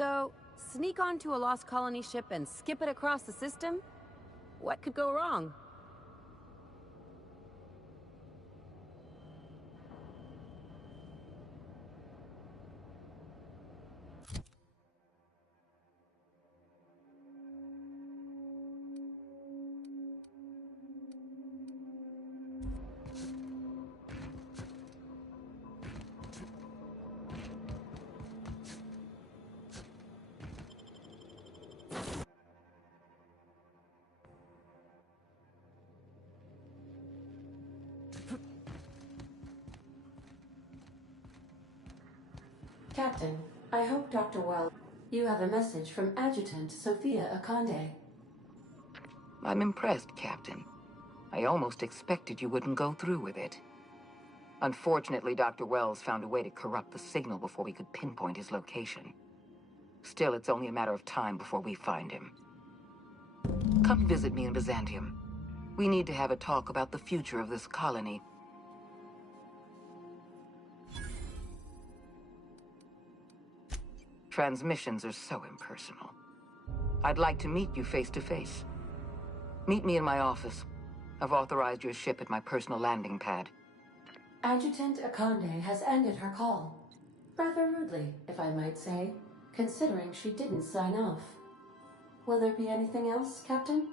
So, sneak onto a lost colony ship and skip it across the system? What could go wrong? Captain, I hope Dr. Wells... You have a message from Adjutant Sophia Akande. I'm impressed, Captain. I almost expected you wouldn't go through with it. Unfortunately, Dr. Wells found a way to corrupt the signal before we could pinpoint his location. Still, it's only a matter of time before we find him. Come visit me in Byzantium. We need to have a talk about the future of this colony. Transmissions are so impersonal. I'd like to meet you face to face. Meet me in my office. I've authorized your ship at my personal landing pad. Adjutant Akande has ended her call. Rather rudely, if I might say, considering she didn't sign off. Will there be anything else, Captain?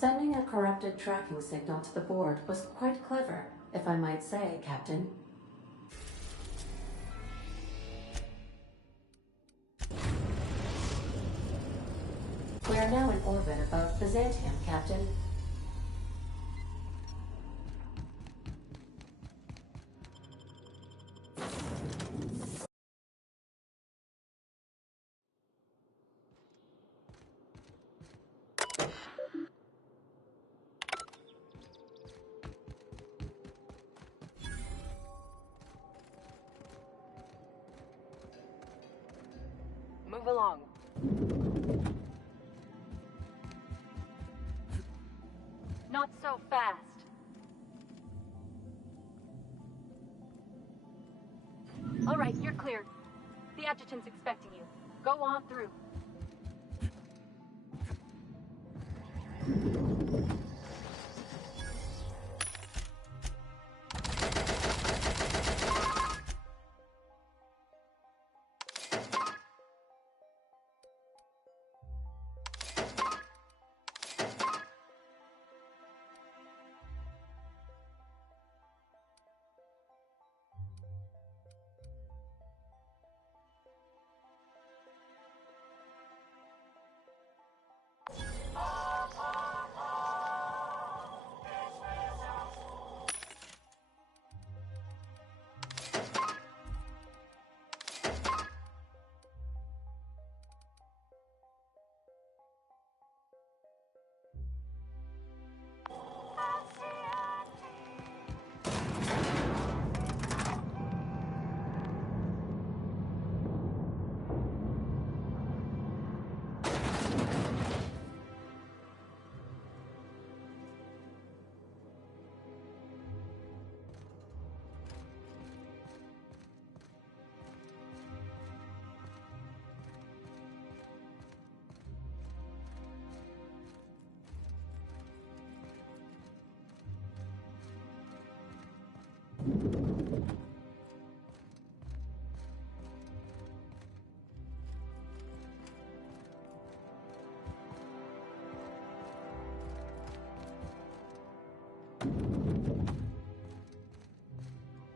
Sending a corrupted tracking signal to the board was quite clever, if I might say, Captain. We are now in orbit above Byzantium, Captain. Move along. Not so fast. All right, you're cleared. The adjutant's expecting you. Go on through.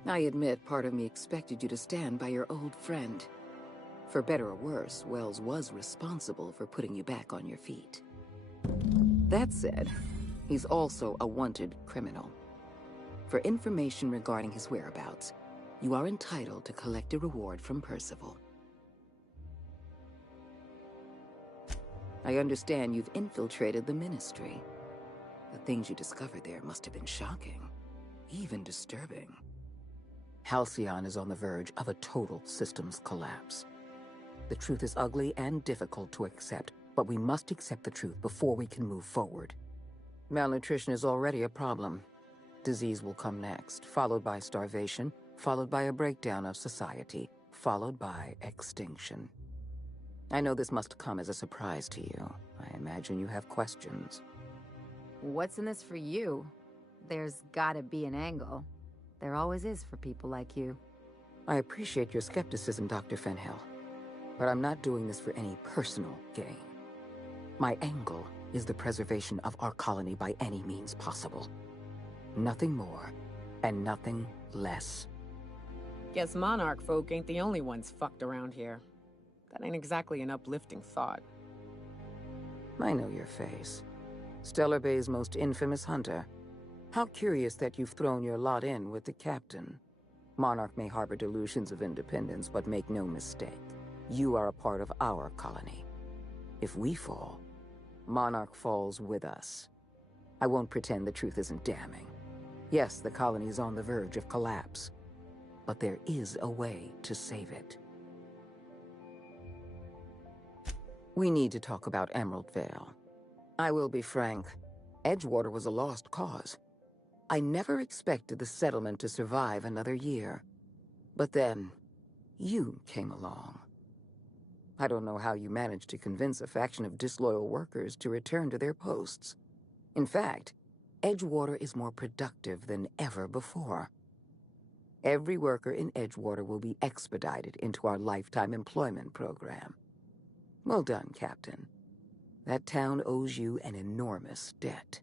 I admit part of me expected you to stand by your old friend. For better or worse, Wells was responsible for putting you back on your feet. That said, he's also a wanted criminal. For information regarding his whereabouts, you are entitled to collect a reward from Percival. I understand you've infiltrated the Ministry. The things you discovered there must have been shocking, even disturbing. Halcyon is on the verge of a total systems collapse. The truth is ugly and difficult to accept, but we must accept the truth before we can move forward. Malnutrition is already a problem. Disease will come next, followed by starvation, followed by a breakdown of society, followed by extinction. I know this must come as a surprise to you. I imagine you have questions. What's in this for you? There's gotta be an angle. There always is for people like you. I appreciate your skepticism, Dr. Fenhill, but I'm not doing this for any personal gain. My angle is the preservation of our colony by any means possible. Nothing more, and nothing less. Guess Monarch folk ain't the only ones fucked around here. That ain't exactly an uplifting thought. I know your face. Stellar Bay's most infamous hunter. How curious that you've thrown your lot in with the captain. Monarch may harbor delusions of independence, but make no mistake. You are a part of our colony. If we fall, Monarch falls with us. I won't pretend the truth isn't damning. Yes, the colony is on the verge of collapse, but there is a way to save it. We need to talk about Emerald Vale. I will be frank, Edgewater was a lost cause. I never expected the settlement to survive another year. But then, you came along. I don't know how you managed to convince a faction of disloyal workers to return to their posts. In fact, Edgewater is more productive than ever before. Every worker in Edgewater will be expedited into our lifetime employment program. Well done, Captain. That town owes you an enormous debt.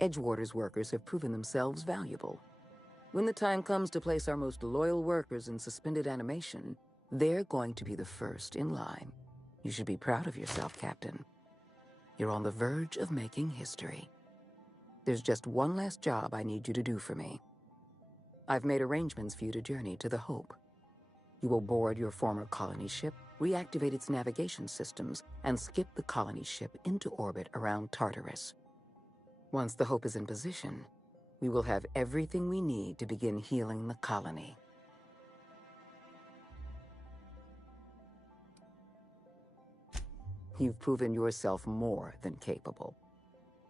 Edgewater's workers have proven themselves valuable. When the time comes to place our most loyal workers in suspended animation, they're going to be the first in line. You should be proud of yourself, Captain. You're on the verge of making history. There's just one last job I need you to do for me. I've made arrangements for you to journey to the Hope. You will board your former colony ship, reactivate its navigation systems, and skip the colony ship into orbit around Tartarus. Once the Hope is in position, we will have everything we need to begin healing the colony. You've proven yourself more than capable.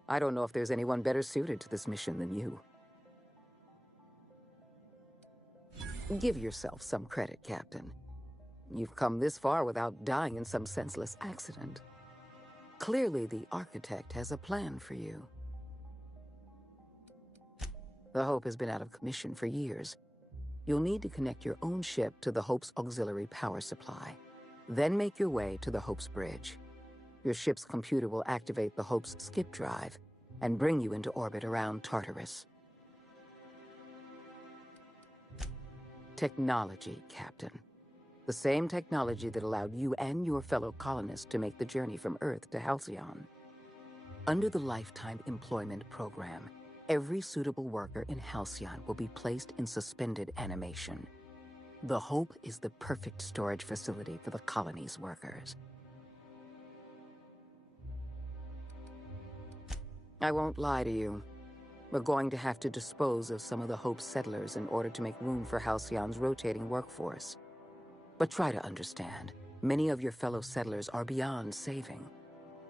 I don't know if there's anyone better suited to this mission than you. Give yourself some credit, Captain. You've come this far without dying in some senseless accident. Clearly, the Architect has a plan for you. The Hope has been out of commission for years. You'll need to connect your own ship to the Hope's auxiliary power supply. Then make your way to the Hope's bridge. Your ship's computer will activate the Hope's skip drive and bring you into orbit around Tartarus. Technology, Captain. The same technology that allowed you and your fellow colonists to make the journey from Earth to Halcyon. Under the Lifetime Employment Program, every suitable worker in Halcyon will be placed in suspended animation. The Hope is the perfect storage facility for the colony's workers. I won't lie to you. We're going to have to dispose of some of the Hope's settlers in order to make room for Halcyon's rotating workforce. But try to understand, many of your fellow settlers are beyond saving.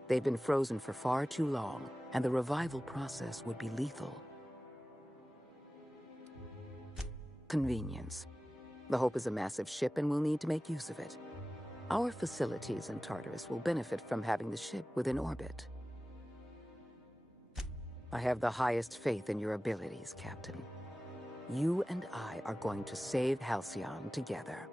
They've been frozen for far too long, and the revival process would be lethal. Convenience. The Hope is a massive ship and we'll need to make use of it. Our facilities in Tartarus will benefit from having the ship within orbit. I have the highest faith in your abilities, Captain. You and I are going to save Halcyon together.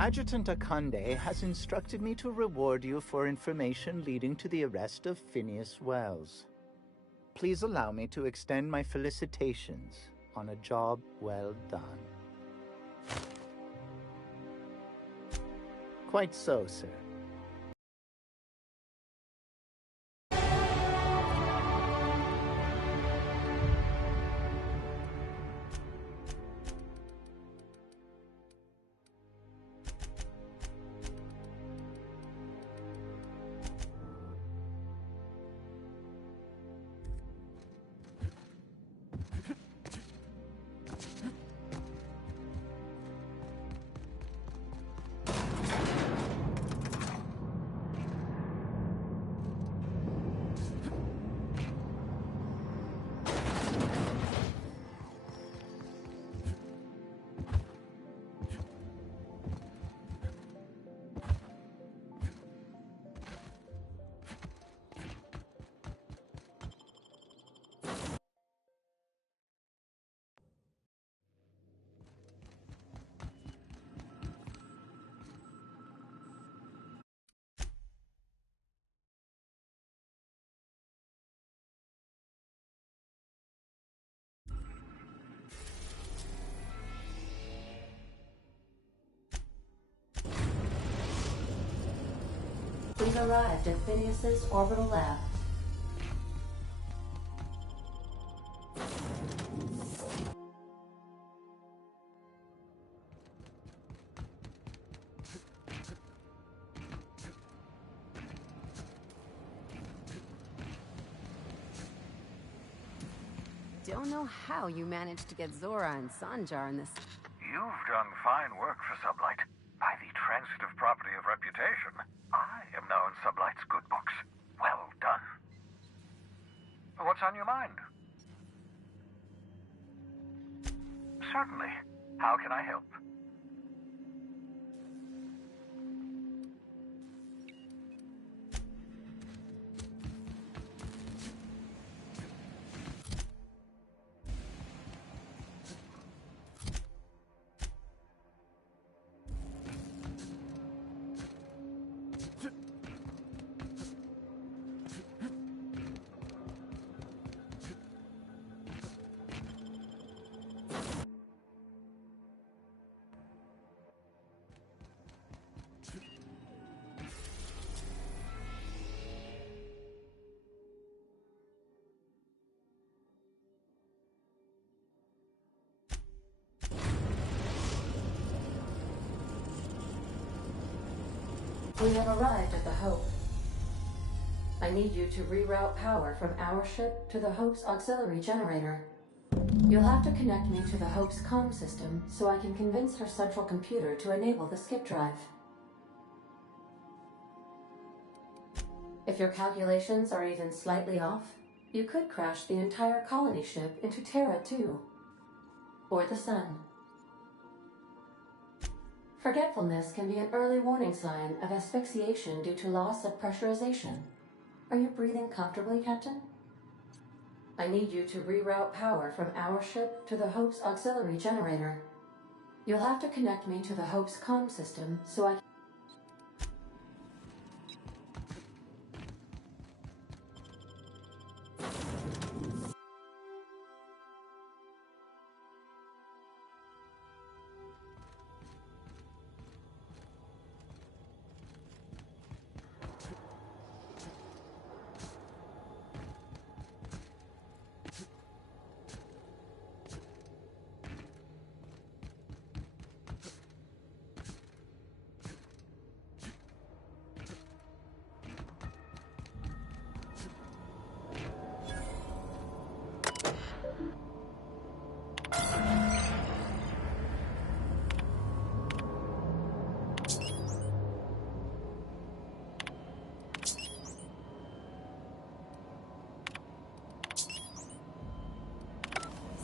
Adjutant Akande has instructed me to reward you for information leading to the arrest of Phineas Wells. Please allow me to extend my felicitations on a job well done. Quite so, sir. We've arrived at Phineas's orbital lab. Don't know how you managed to get Zora and Sanjar in this. You've done fine work for Sublight. By the transitive property of reputation, I am now in Sublight's good books. Well done. What's on your mind? Certainly. How can I help? We have arrived at the Hope. I need you to reroute power from our ship to the Hope's auxiliary generator. You'll have to connect me to the Hope's comm system so I can convince her central computer to enable the skip drive. If your calculations are even slightly off, you could crash the entire colony ship into Terra 2. Or the Sun. Forgetfulness can be an early warning sign of asphyxiation due to loss of pressurization. Are you breathing comfortably, Captain? I need you to reroute power from our ship to the Hope's auxiliary generator. You'll have to connect me to the Hope's comm system so I can...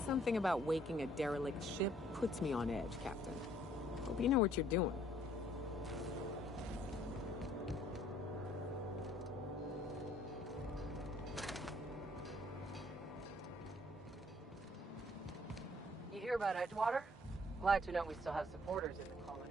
Something about waking a derelict ship puts me on edge, Captain. Hope you know what you're doing. You hear about Edgewater? Glad to know we still have supporters in the colony.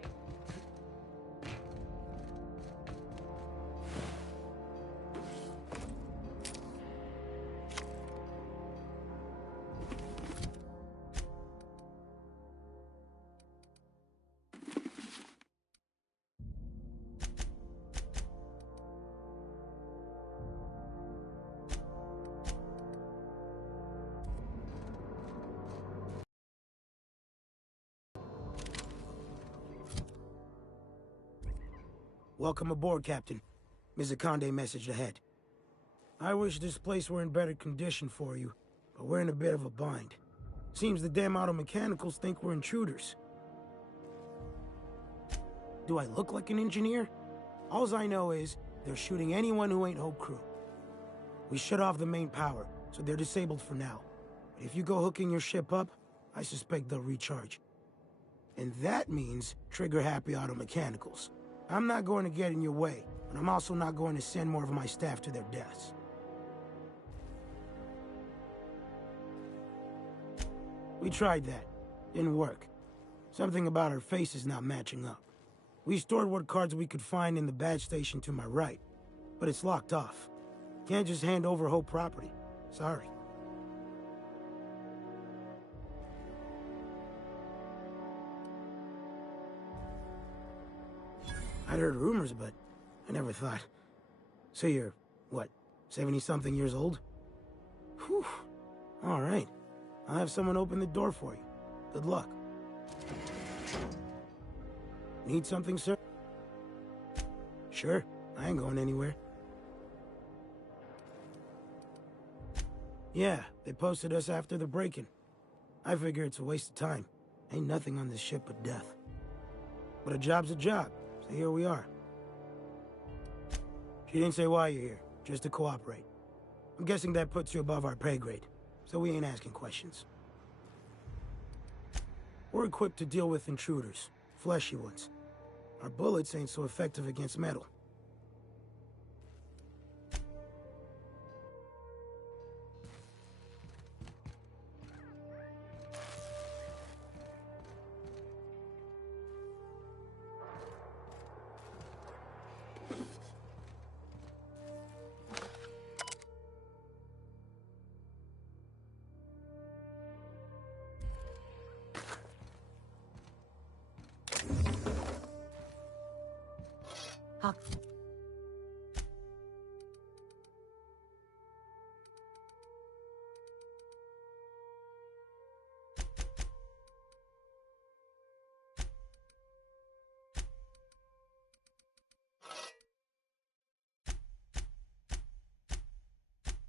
Welcome aboard, Captain. Mr. Conde messaged ahead. I wish this place were in better condition for you, but we're in a bit of a bind. Seems the damn auto mechanicals think we're intruders. Do I look like an engineer? Alls I know is, they're shooting anyone who ain't Hope Crew. We shut off the main power, so they're disabled for now. But if you go hooking your ship up, I suspect they'll recharge. And that means trigger-happy auto mechanicals. I'm not going to get in your way, but I'm also not going to send more of my staff to their deaths. We tried that. Didn't work. Something about our faces not matching up. We stored what cards we could find in the badge station to my right, but it's locked off. Can't just hand over Hope property. Sorry. I'd heard rumors, but I never thought. So you're, what, 70-something years old? Whew. All right. I'll have someone open the door for you. Good luck. Need something, sir? Sure. I ain't going anywhere. Yeah, they posted us after the break-in. I figure it's a waste of time. Ain't nothing on this ship but death. But a job's a job. So here we are. She didn't say why you're here, just to cooperate. I'm guessing that puts you above our pay grade, so we ain't asking questions. We're equipped to deal with intruders, fleshy ones. Our bullets ain't so effective against metal.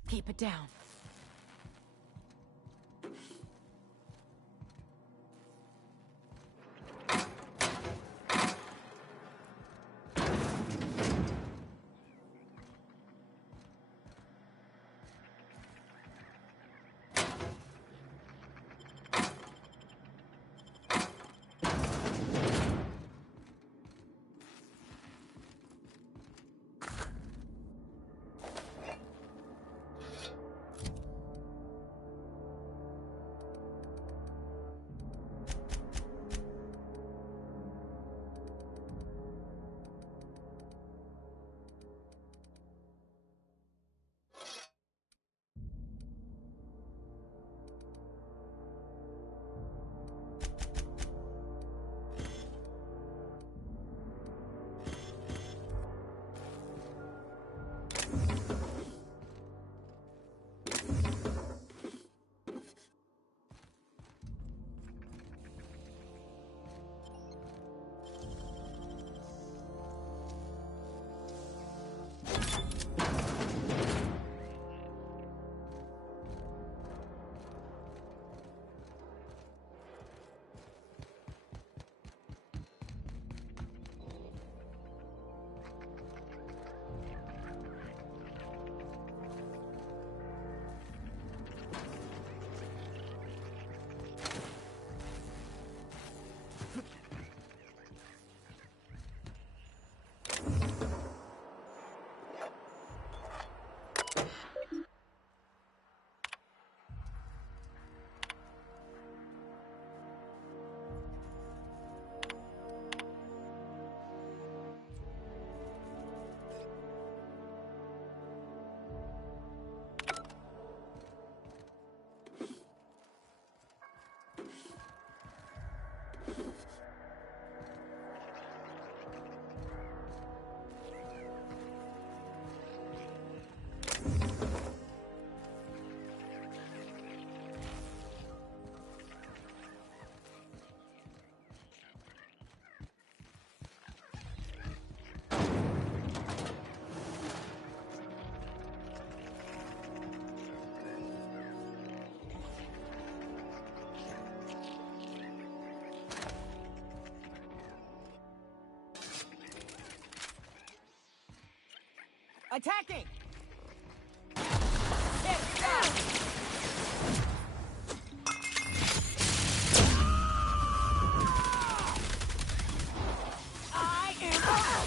Keep it down. Attacking! Hit down! I am...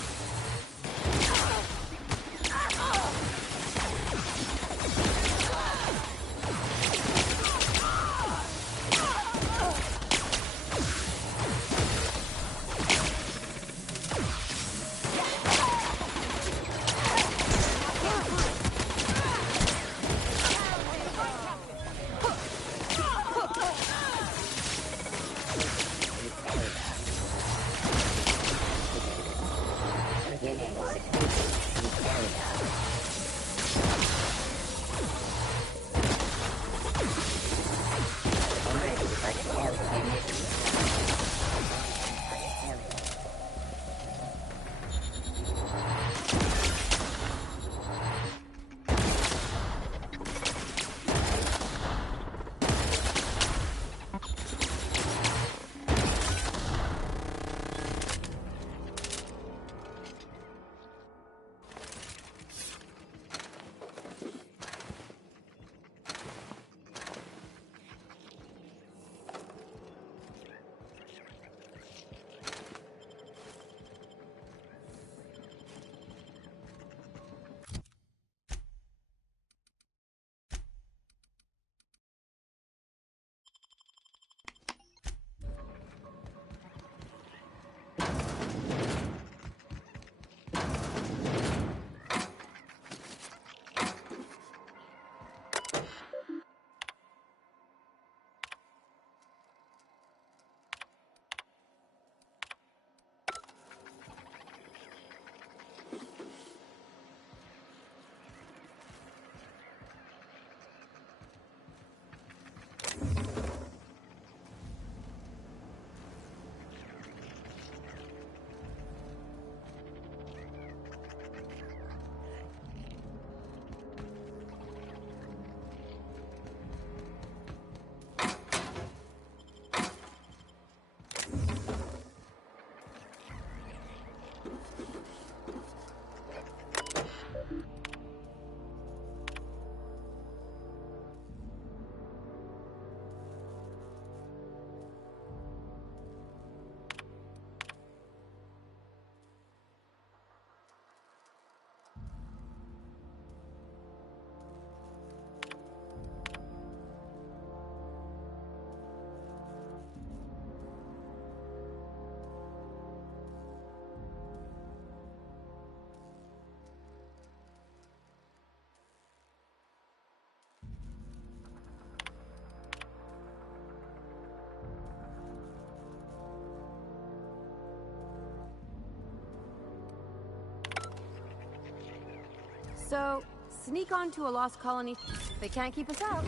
So, sneak onto a lost colony. They can't keep us out.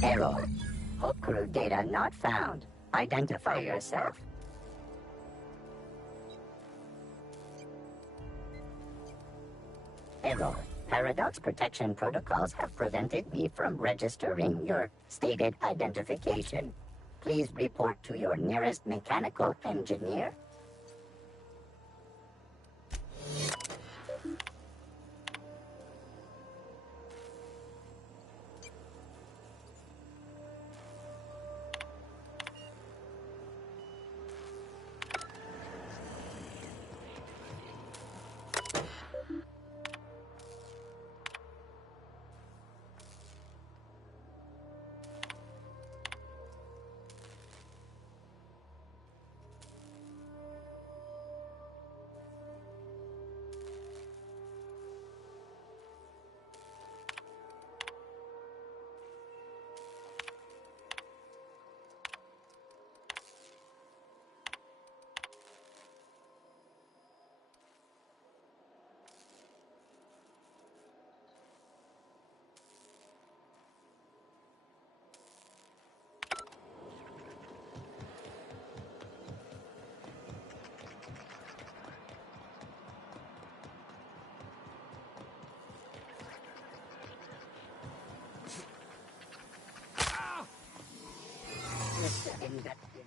Error. Hulk crew data not found. Identify yourself. Error. Paradox protection protocols have prevented me from registering your stated identification. Please report to your nearest mechanical engineer.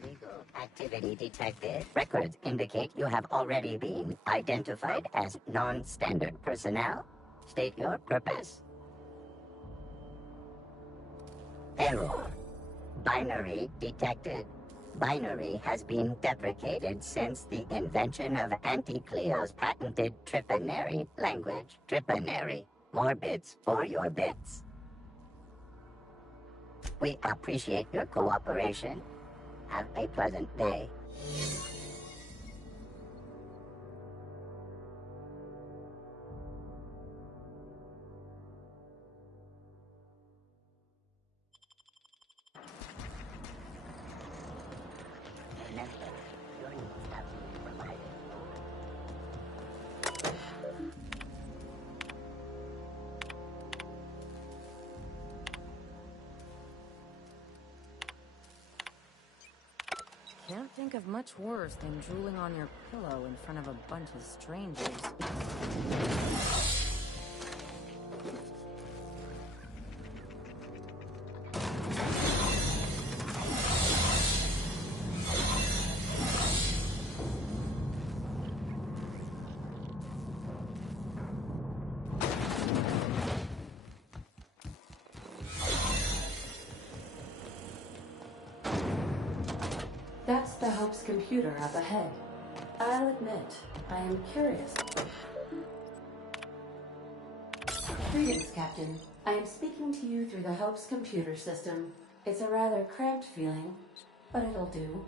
Illegal activity detected. Records indicate you have already been identified as non-standard personnel. State your purpose. Error. Binary detected. Binary has been deprecated since the invention of Anti-Cleo's patented Tripanary language. Tripanary. More bits for your bits. We appreciate your cooperation. Have a pleasant day. Can't think of much worse than drooling on your pillow in front of a bunch of strangers. That's the Hope's computer up ahead. I'll admit, I am curious. Greetings, Captain. I am speaking to you through the Hope's computer system. It's a rather cramped feeling, but it'll do.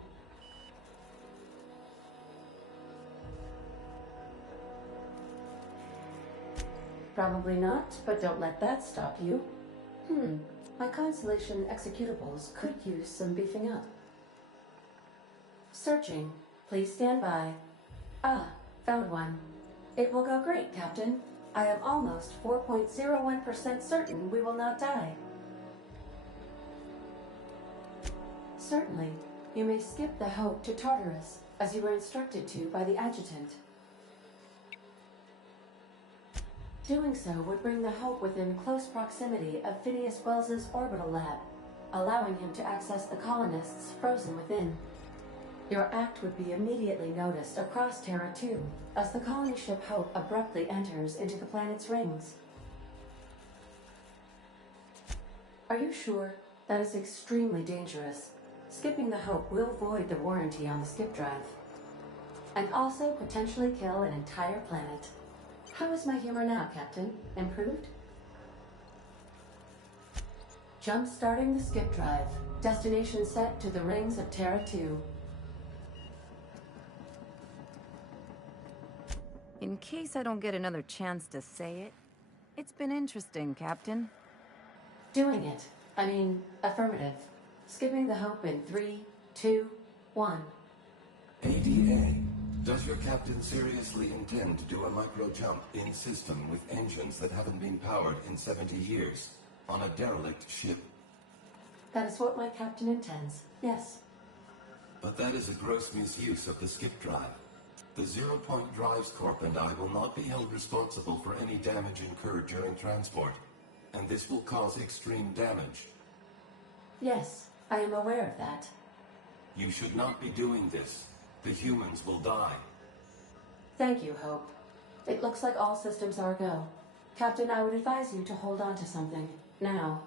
Probably not, but don't let that stop you. My Constellation executables could use some beefing up. Searching. Please stand by. Ah, found one. It will go great, Captain. I am almost 4.01% certain we will not die. Certainly. You may skip the Hope to Tartarus, as you were instructed to by the Adjutant. Doing so would bring the Hope within close proximity of Phineas Wells's orbital lab, allowing him to access the colonists frozen within. Your act would be immediately noticed across Terra 2, as the colony ship Hope abruptly enters into the planet's rings. Are you sure? That is extremely dangerous. Skipping the Hope will void the warranty on the skip drive, and also potentially kill an entire planet. How is my humor now, Captain? Improved? Jump-starting the skip drive. Destination set to the rings of Terra 2. In case I don't get another chance to say it, it's been interesting, Captain. Doing it. I mean, affirmative. Skipping the Hope in 3, 2, 1. ADA. Does your captain seriously intend to do a micro-jump in system with engines that haven't been powered in 70 years on a derelict ship? That is what my captain intends, yes. But that is a gross misuse of the skip drive. The Zero Point Drives Corp and I will not be held responsible for any damage incurred during transport, and this will cause extreme damage. Yes, I am aware of that. You should not be doing this. The humans will die. Thank you, Hope. It looks like all systems are go. Captain, I would advise you to hold on to something. Now.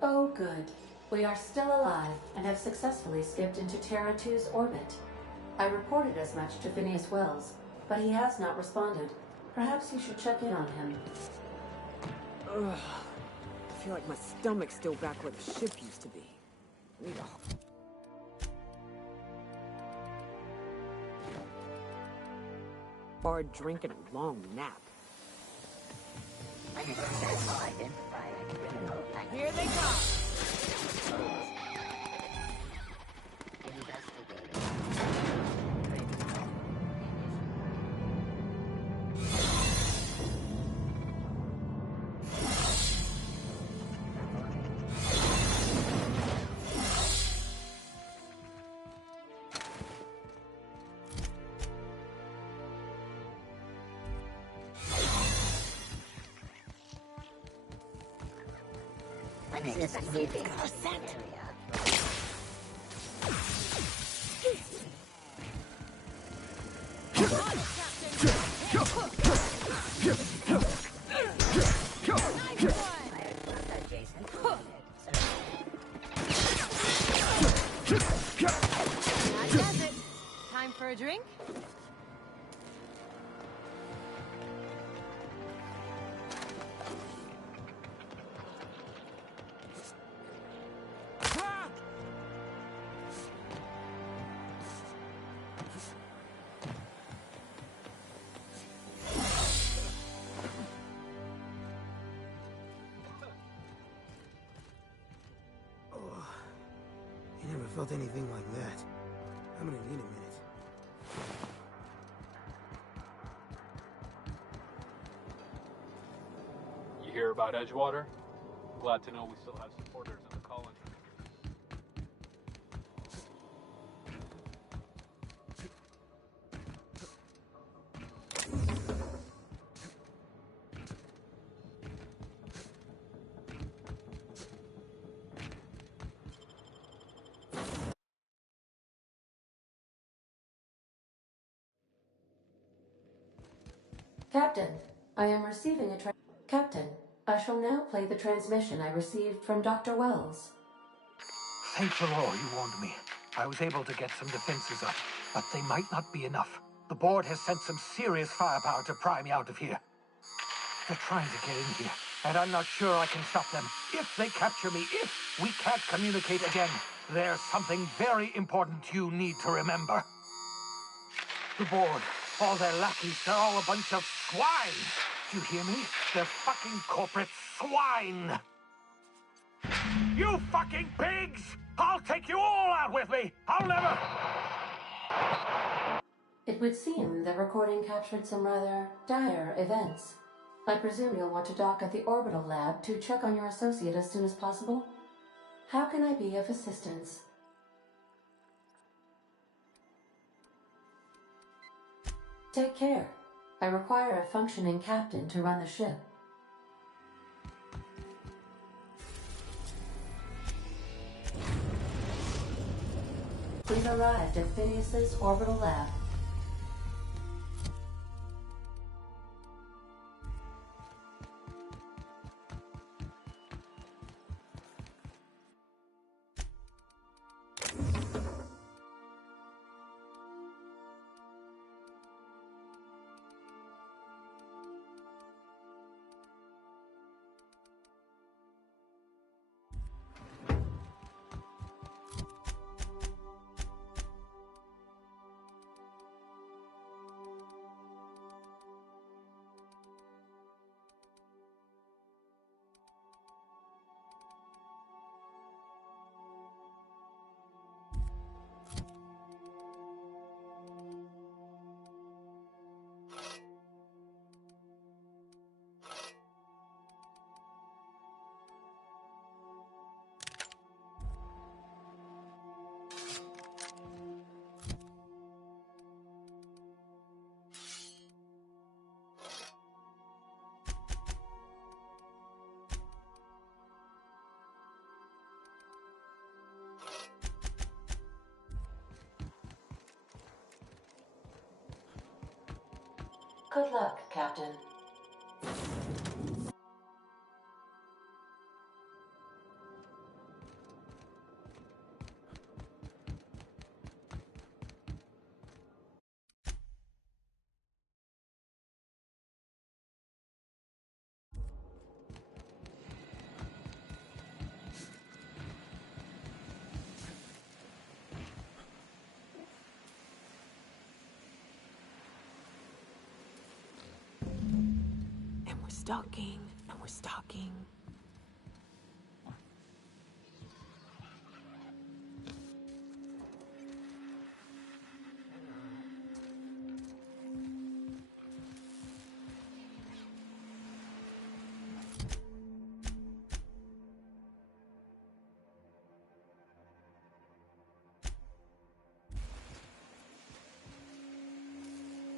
Oh, good. We are still alive and have successfully skipped into Terra 2's orbit. I reported as much to Phineas Wells, but he has not responded. Perhaps you should check in on him. Ugh. I feel like my stomach's still back where the ship used to be. I need a hard drink and a long nap. Here they come! Investigating Time for a drink? I never felt anything like that. I'm gonna need a minute. You hear about Edgewater? Glad to know we still have supporters in the colony. Captain, I am receiving a Captain, I shall now play the transmission I received from Dr. Wells. Thank the Lord you warned me. I was able to get some defenses up, but they might not be enough. The board has sent some serious firepower to pry me out of here. They're trying to get in here, and I'm not sure I can stop them. If they capture me, if we can't communicate again, there's something very important you need to remember. The board, all their lackeys, they're all a bunch of swine. Do you hear me? They're fucking corporate swine. You fucking pigs! I'll take you all out with me! I'll never... It would seem the recording captured some rather dire events. I presume you'll want to dock at the orbital lab to check on your associate as soon as possible. How can I be of assistance? Take care. I require a functioning captain to run the ship. We've arrived at Phineas's orbital lab. Good luck, Captain. Stalking, and we're stalking.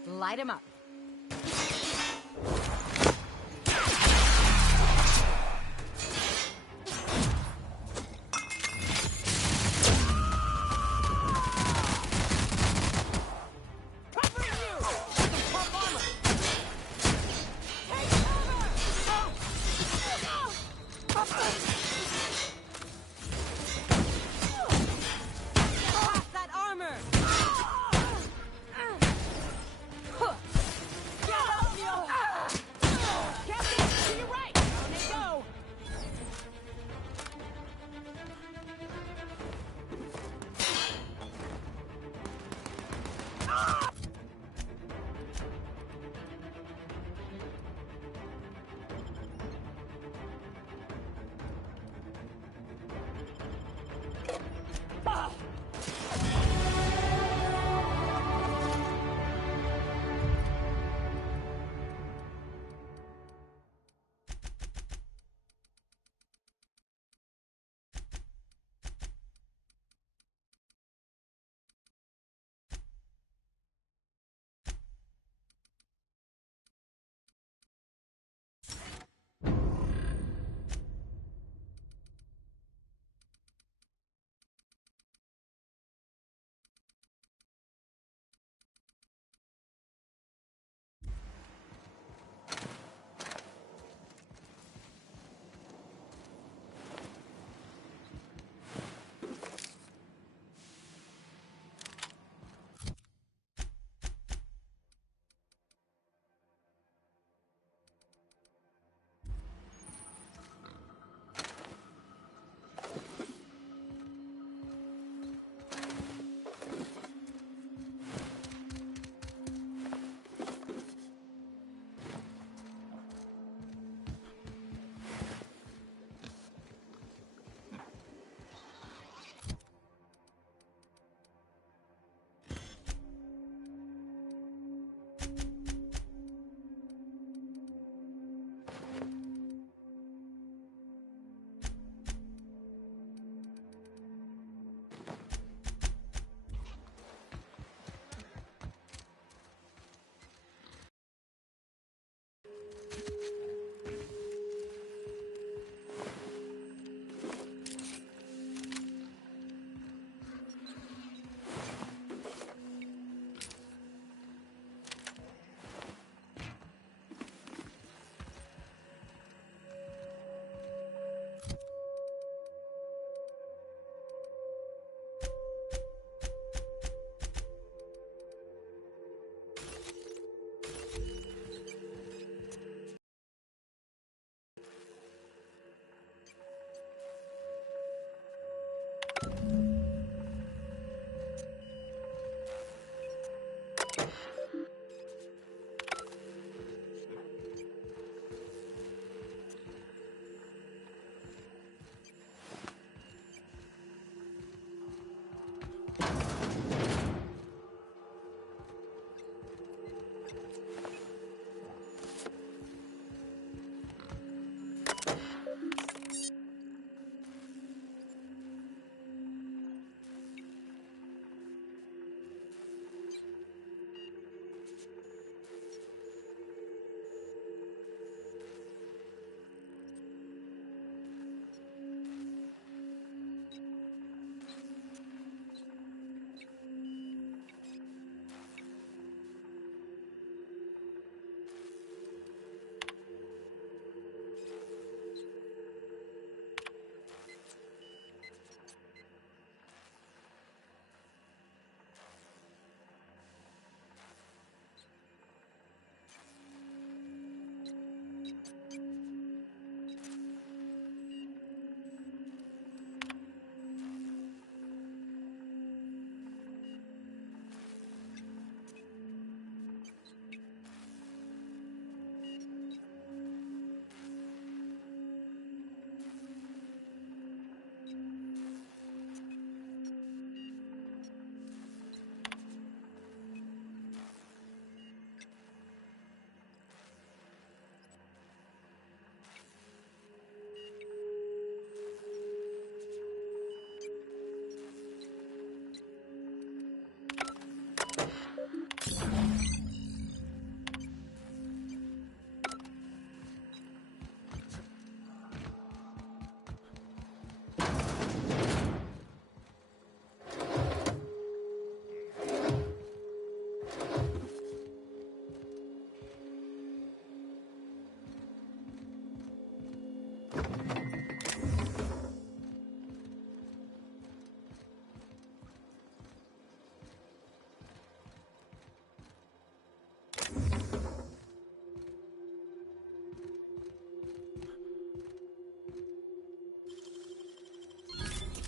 Light him up.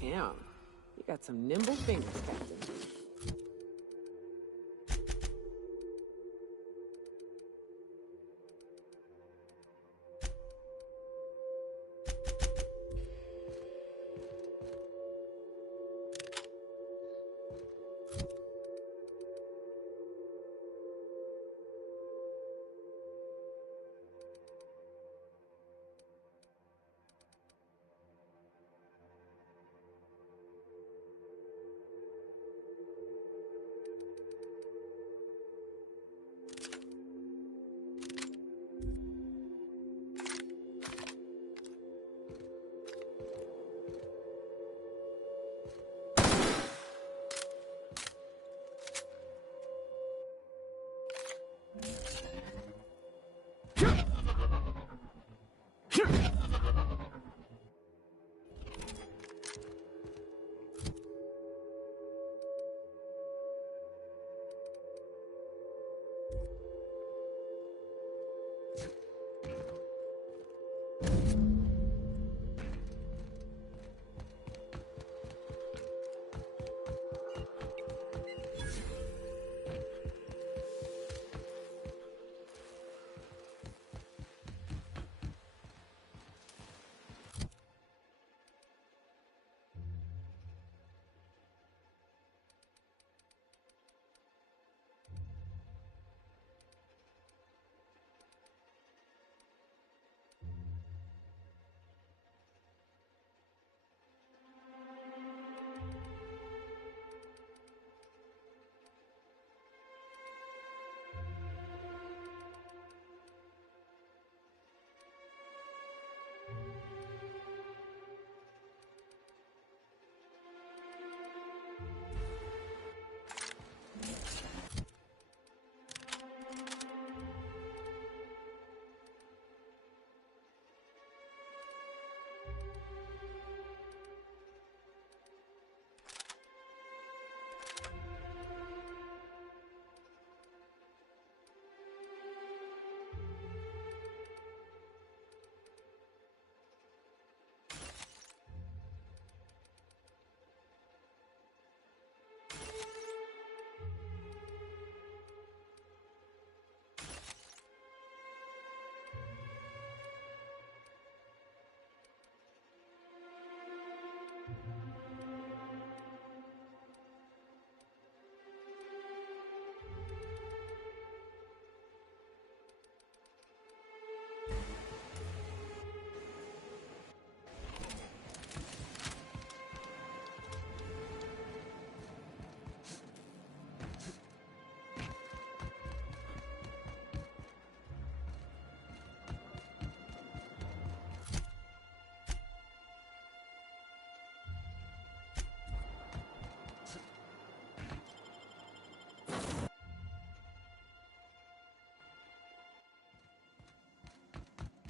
Damn. You got some nimble fingers, Captain.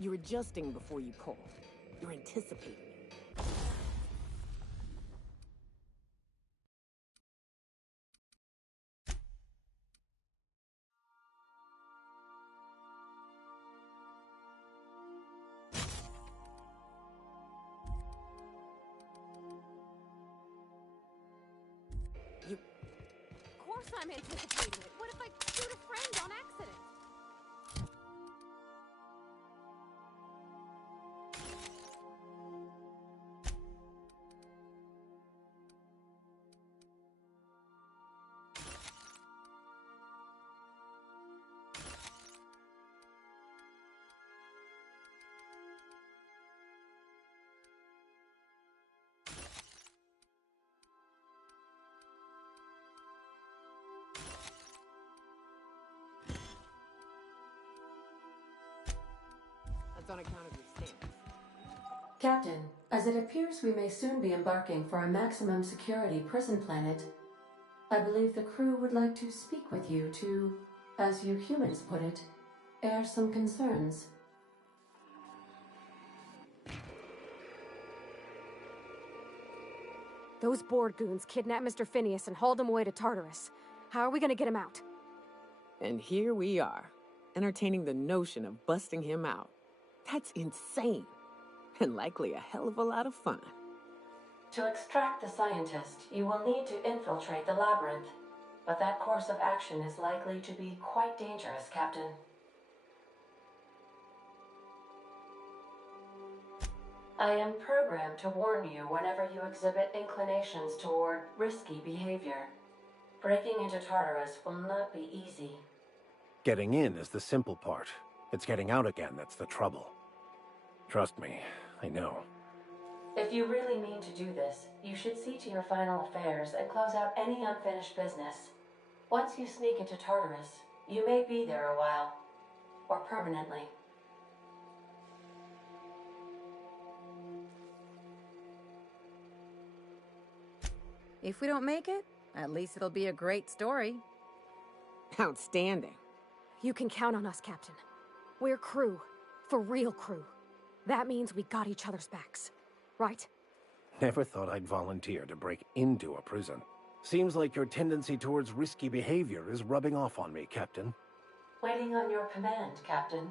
You're adjusting before you pull. You're anticipating. Of course I'm anticipating it. What if I shoot a friend on accident? That's on account of your stance. Captain, as it appears we may soon be embarking for a maximum security prison planet, I believe the crew would like to speak with you to, as you humans put it, air some concerns. Those board goons kidnapped Mr. Phineas and hauled him away to Tartarus. How are we gonna get him out? And here we are, entertaining the notion of busting him out. That's insane. And likely a hell of a lot of fun. To extract the scientist, you will need to infiltrate the labyrinth. But that course of action is likely to be quite dangerous, Captain. I am programmed to warn you whenever you exhibit inclinations toward risky behavior. Breaking into Tartarus will not be easy. Getting in is the simple part. It's getting out again that's the trouble. Trust me, I know. If you really mean to do this, you should see to your final affairs and close out any unfinished business. Once you sneak into Tartarus, you may be there a while. Or permanently. If we don't make it, at least it'll be a great story. Outstanding. You can count on us, Captain. We're crew. For real crew. That means we got each other's backs. Right? Never thought I'd volunteer to break into a prison. Seems like your tendency towards risky behavior is rubbing off on me, Captain. Waiting on your command, Captain.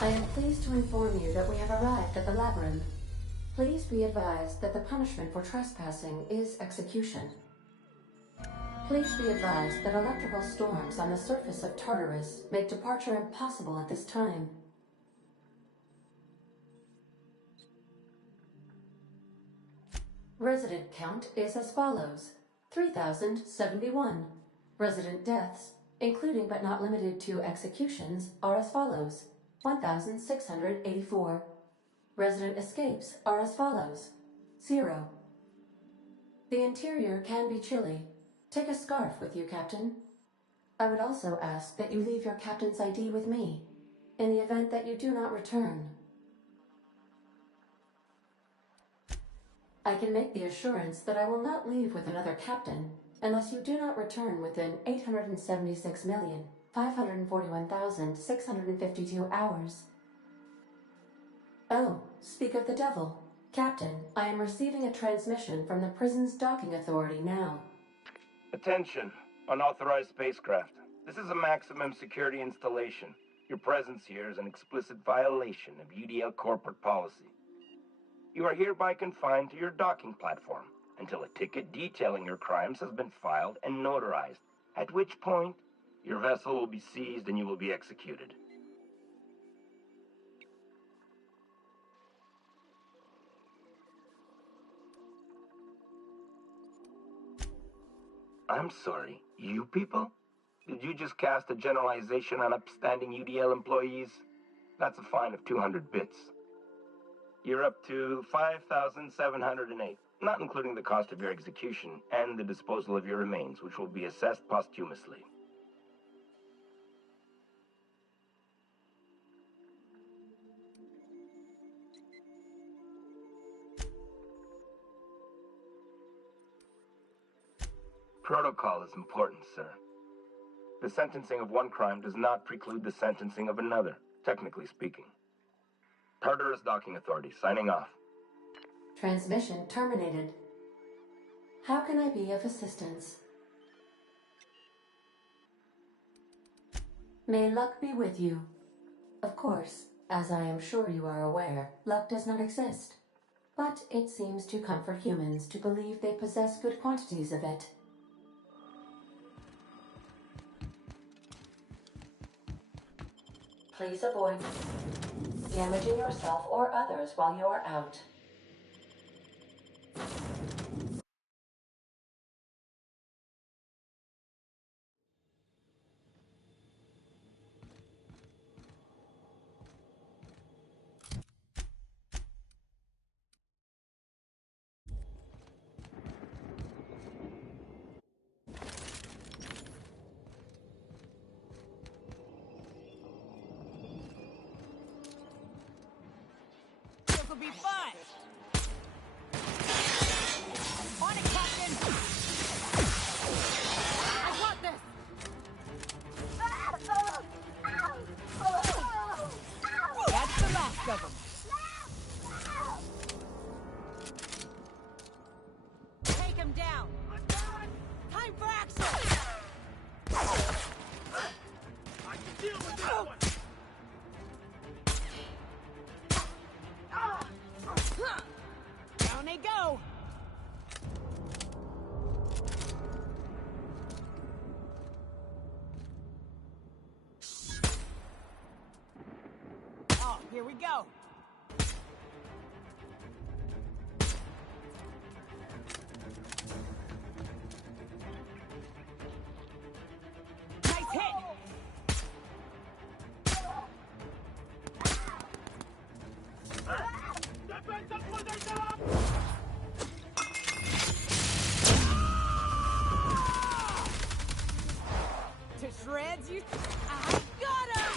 I am pleased to inform you that we have arrived at the labyrinth. Please be advised that the punishment for trespassing is execution. Please be advised that electrical storms on the surface of Tartarus make departure impossible at this time. Resident count is as follows: 3,071. Resident deaths, including but not limited to executions, are as follows: 1,684. Resident escapes are as follows: 0. The interior can be chilly. Take a scarf with you, Captain. I would also ask that you leave your captain's ID with me, in the event that you do not return. I can make the assurance that I will not leave with another captain unless you do not return within 876,541,652 hours. Oh, speak of the devil. Captain, I am receiving a transmission from the prison's docking authority now. Attention, unauthorized spacecraft. This is a maximum security installation. Your presence here is an explicit violation of UDL corporate policy. You are hereby confined to your docking platform until a ticket detailing your crimes has been filed and notarized, at which point your vessel will be seized and you will be executed. I'm sorry, you people? Did you just cast a generalization on upstanding UDL employees? That's a fine of 200 bits. You're up to 5,708, not including the cost of your execution and the disposal of your remains, which will be assessed posthumously. Protocol is important, sir. The sentencing of one crime does not preclude the sentencing of another, technically speaking. Tartarus Docking Authority, signing off. Transmission terminated. How can I be of assistance? May luck be with you. Of course, as I am sure you are aware, luck does not exist. But it seems to comfort humans to believe they possess good quantities of it. Please avoid damaging yourself or others while you are out. This'll be fun! On it, Captain! I got this! That's the last of them. Take him down! Time for action! I can deal with this one! Down they go! Oh, here we go! Nice hit! To shreds, you... I got him!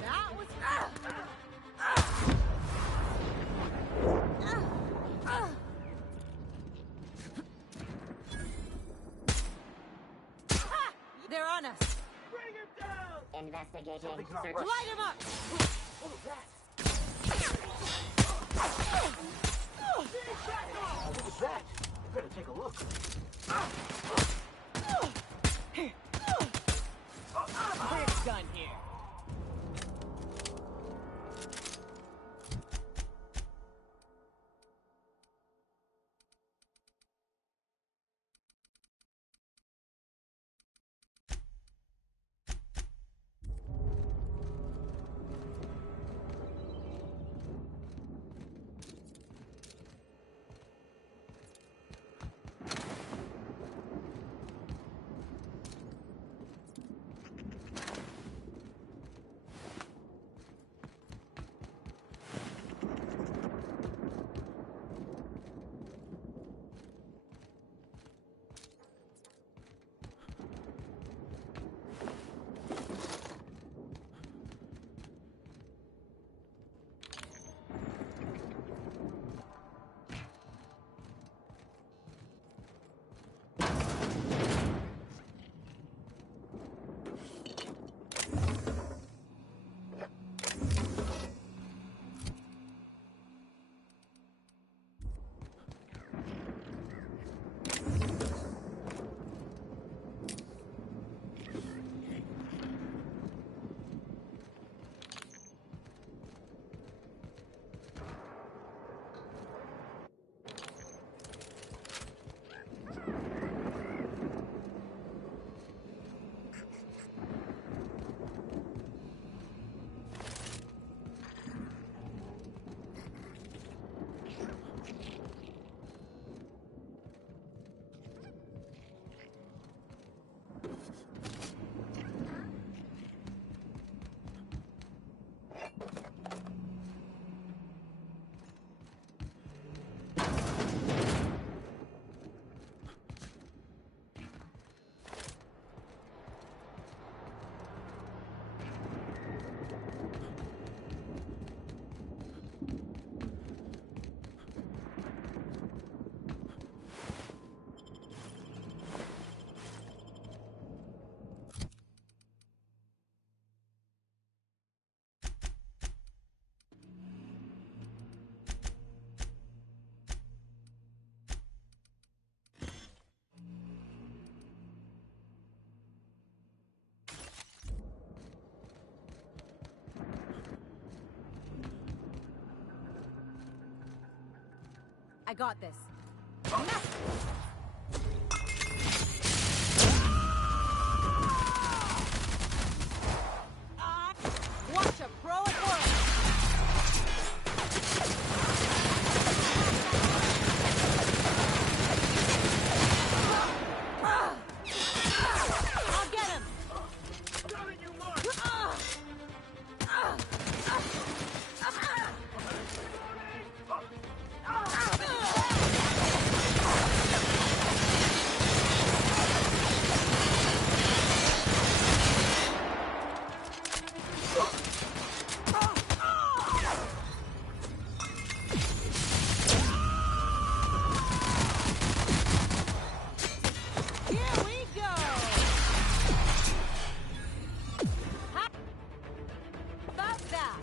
That was... They're on us! Bring him down! Investigating search. Light him up! What was that? Better take a look. We're done here. I got this. Watch a pro at work! I'll get him! Coming, you mark! Here we go! About that!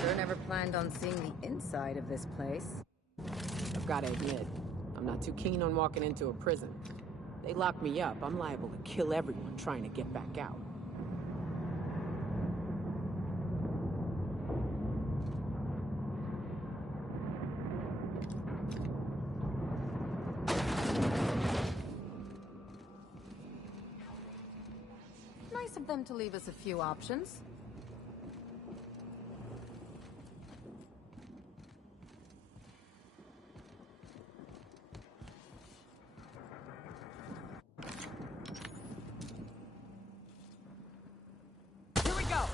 Sure never planned on seeing the inside of this place. I've got to admit, I'm not too keen on walking into a prison. They lock me up, I'm liable to kill everyone trying to get back out. Nice of them to leave us a few options. Here we go!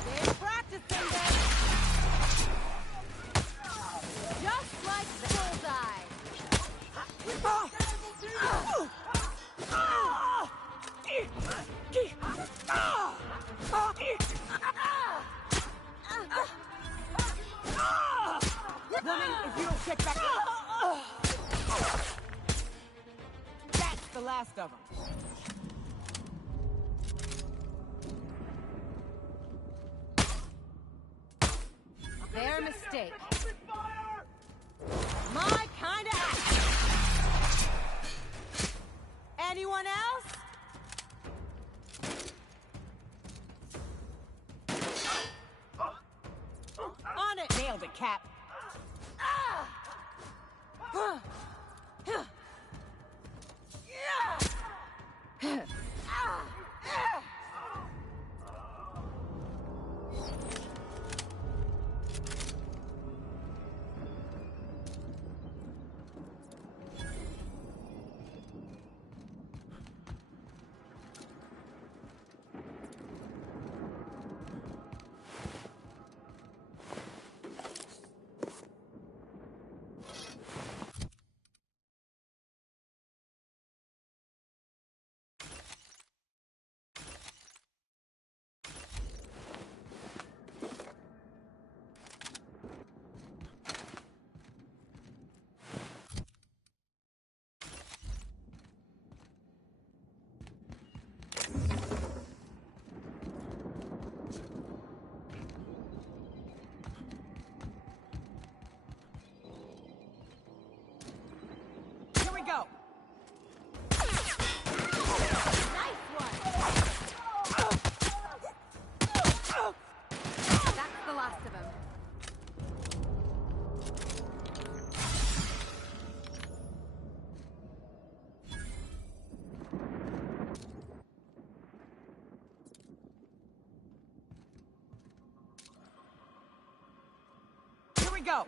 Stay practicing then! Just like the bullseye! Woman, if you don't check back up... That's the last of them. Their mistake. My kind of action! Anyone else? On it! Nailed it, Cap. we go!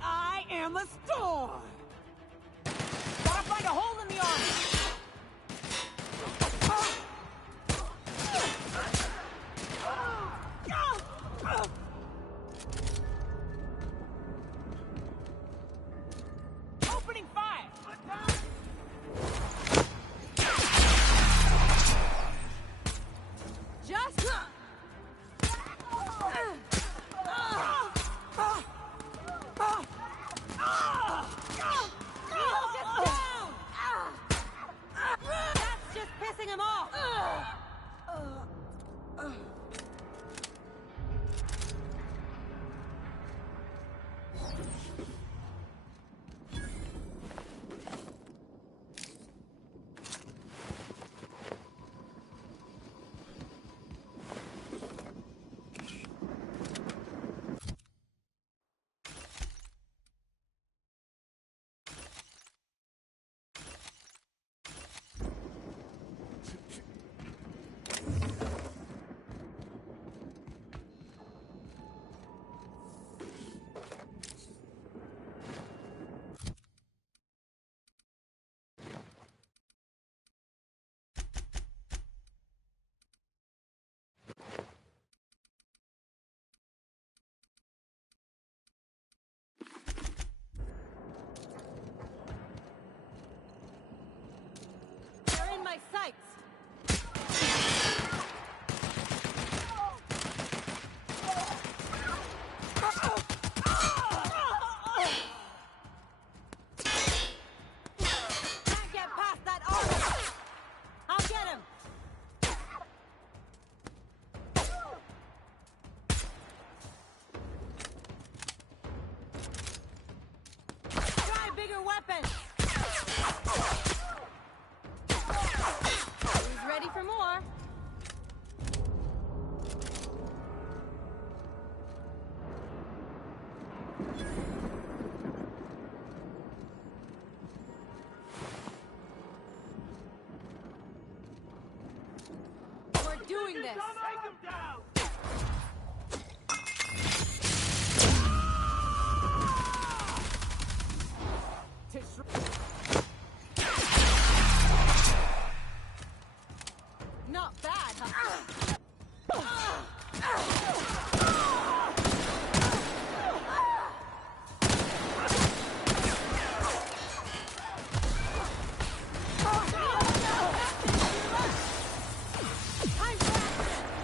I am a storm! Gotta find a hole in the armor! Opening fire! Just... That's just pissing him off! They're in my sights! Can't get past that armor! I'll get him! Try a bigger weapon! Who's ready for more? We're doing this! Take him down! Not bad, huh? I'm back!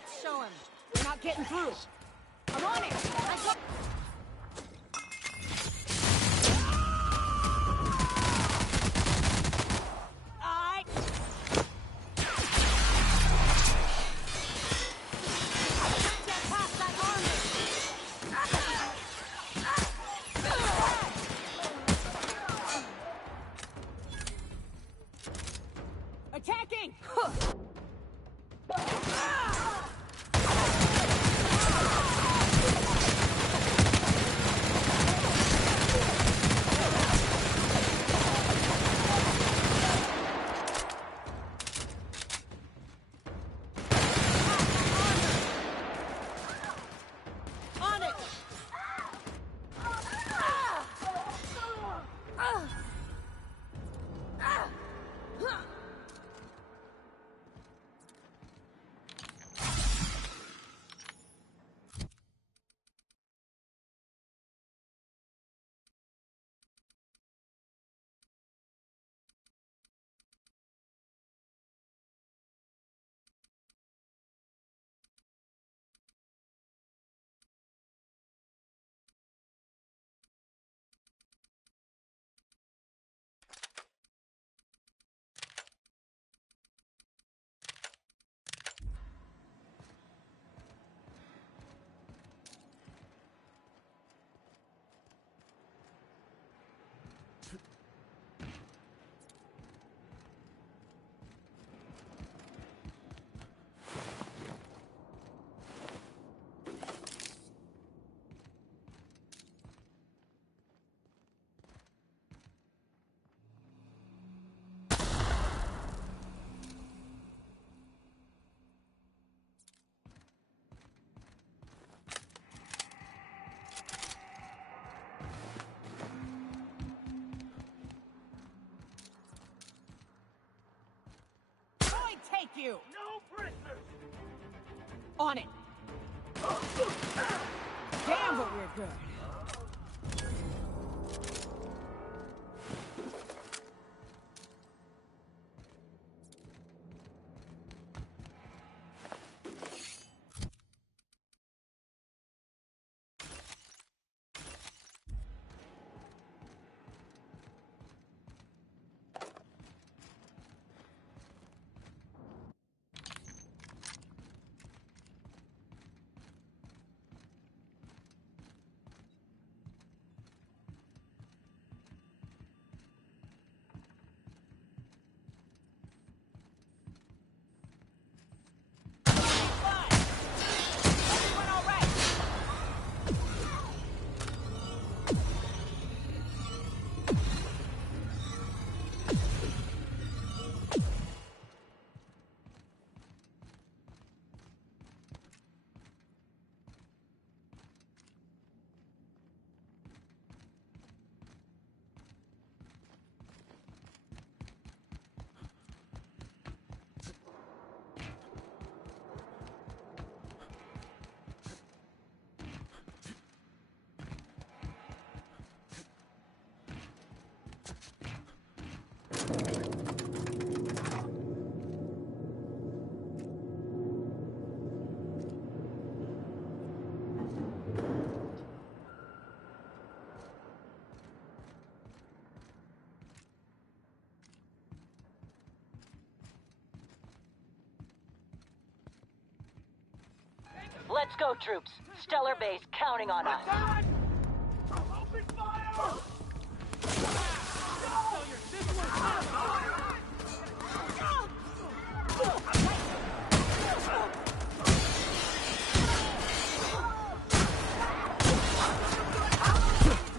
Let's show him. We're not getting through. I'm on it. I got... Attacking! On it! Take you! No prisoners! On it! Damn, but we're good. Let's go, troops. Stellar Base counting on us. Open fire!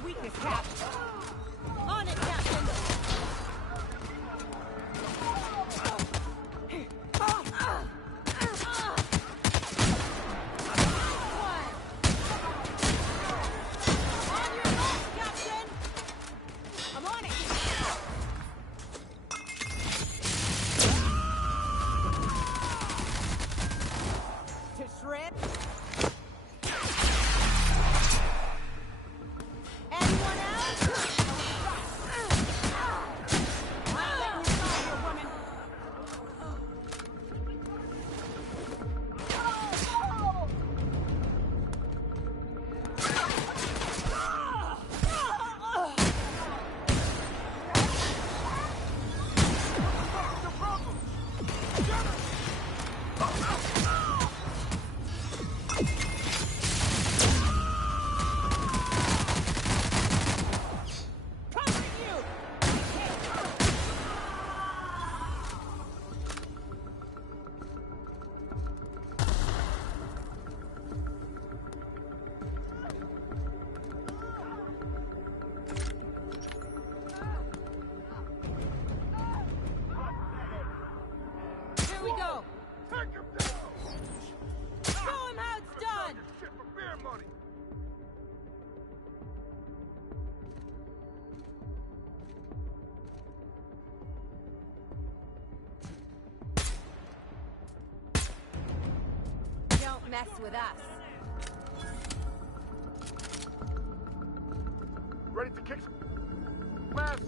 Weakness, Cap. On it, Captain. go! Take him down! Show him how it's done! Shit for beer money! Don't mess with us. Ready to kick some ass?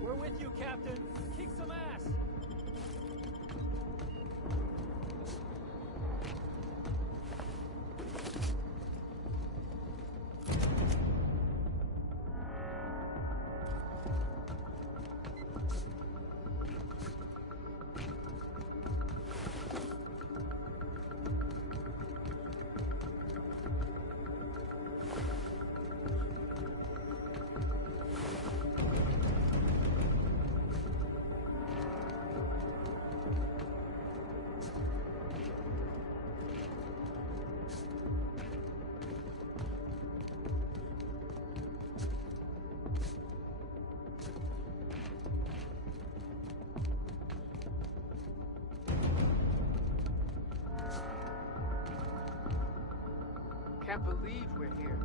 We're with you, Captain. Kick some ass. Can't believe we're here.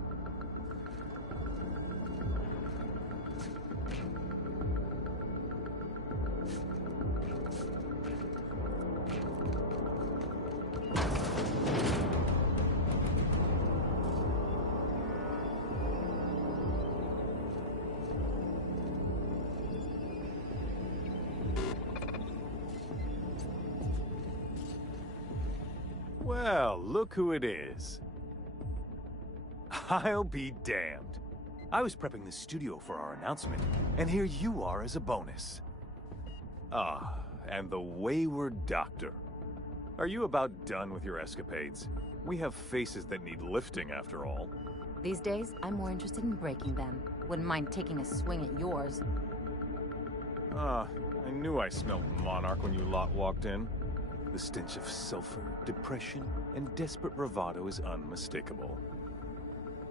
Well, look who it is. I'll be damned. I was prepping the studio for our announcement, and here you are as a bonus. Ah, and the wayward doctor. Are you about done with your escapades? We have faces that need lifting, after all. These days, I'm more interested in breaking them. Wouldn't mind taking a swing at yours. Ah, I knew I smelled Monarch when you lot walked in. The stench of sulfur, depression, and desperate bravado is unmistakable.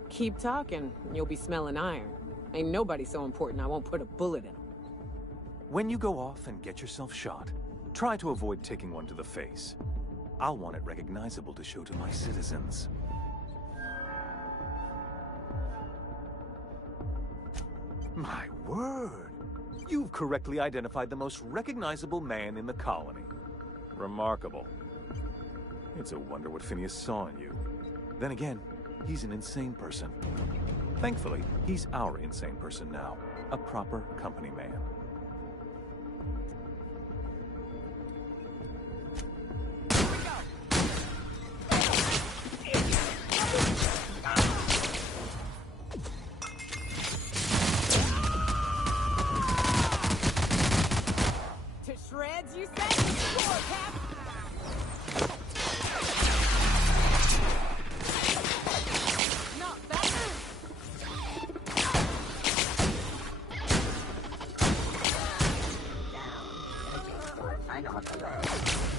Keep talking, and you'll be smelling iron. Ain't nobody so important I won't put a bullet in him. When you go off and get yourself shot, try to avoid taking one to the face. I'll want it recognizable to show to my citizens. My word! You've correctly identified the most recognizable man in the colony. Remarkable. It's a wonder what Phineas saw in you. Then again, he's an insane person. Thankfully, he's our insane person now. A proper company man. To shreds, you say? Sure, Cap! Not bad. I know the road.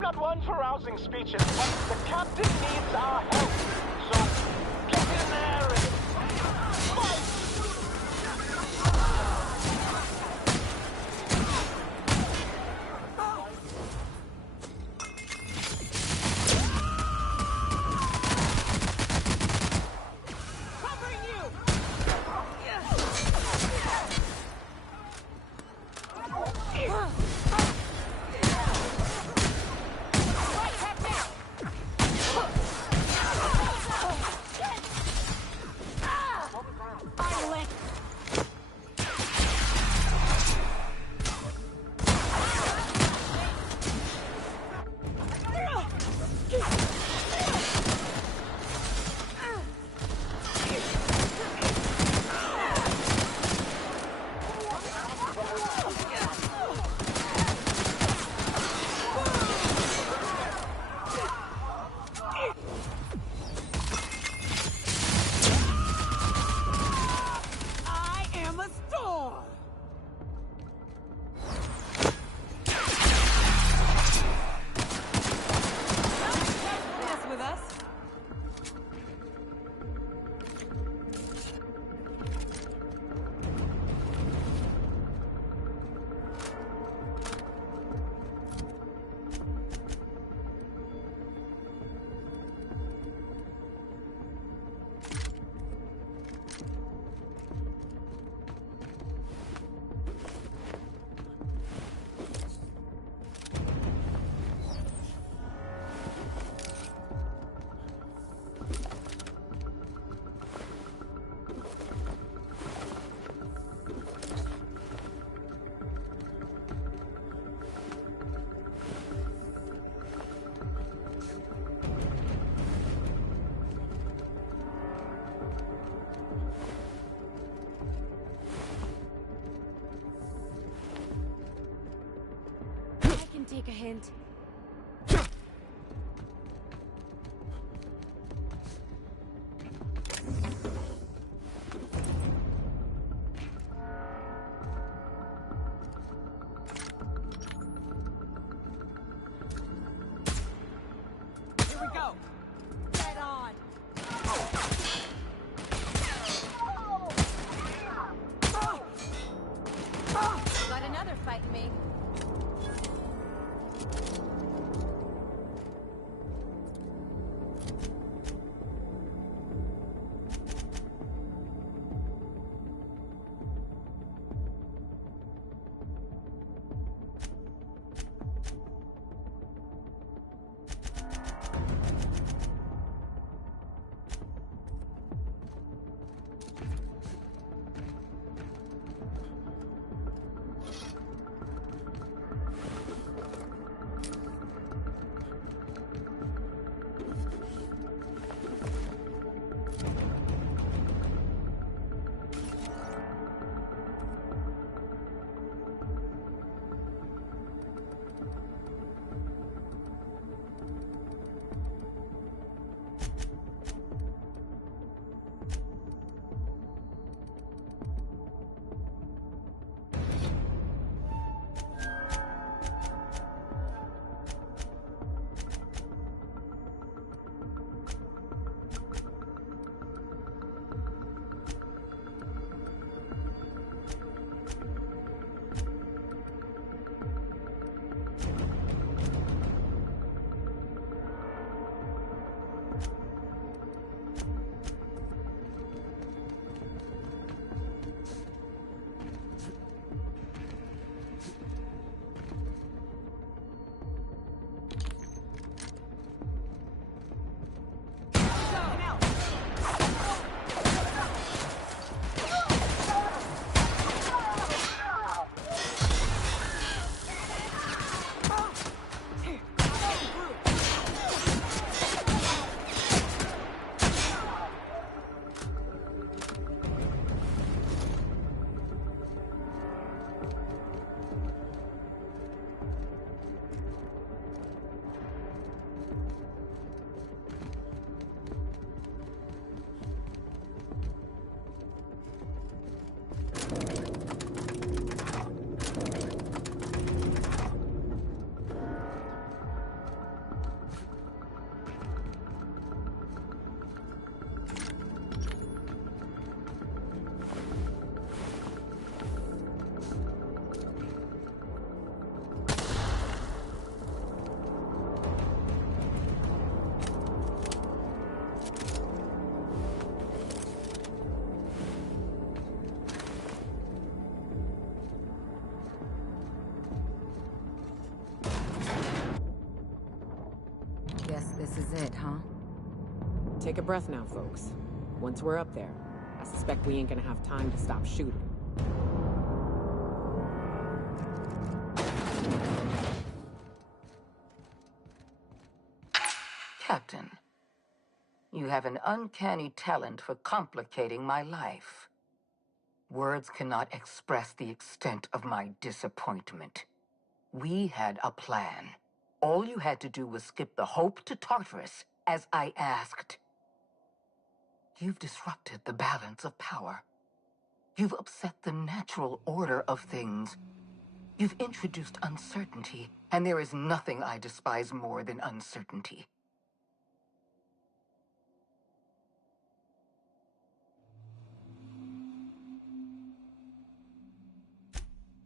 Not one for rousing speeches, but the captain needs our help. So get in there and fight! Take a hint. go! Head on! Got another fighting me. This is it, huh? Take a breath now, folks. Once we're up there, I suspect we ain't gonna have time to stop shooting. Captain, you have an uncanny talent for complicating my life. Words cannot express the extent of my disappointment. We had a plan. All you had to do was skip the Hope to Tartarus, as I asked. You've disrupted the balance of power. You've upset the natural order of things. You've introduced uncertainty, and there is nothing I despise more than uncertainty.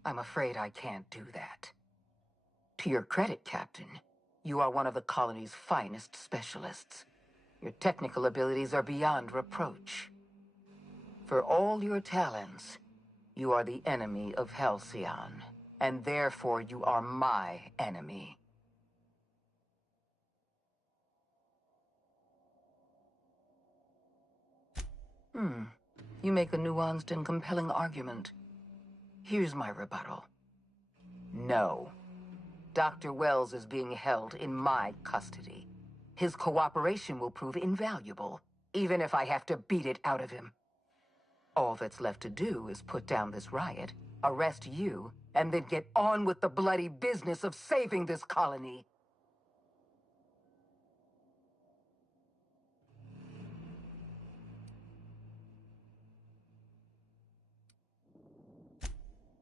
I'm afraid I can't do that. To your credit, Captain, you are one of the colony's finest specialists. Your technical abilities are beyond reproach. For all your talents, you are the enemy of Halcyon, and therefore you are my enemy. You make a nuanced and compelling argument. Here's my rebuttal. No. Dr. Wells is being held in my custody. His cooperation will prove invaluable, even if I have to beat it out of him. All that's left to do is put down this riot, arrest you, and then get on with the bloody business of saving this colony.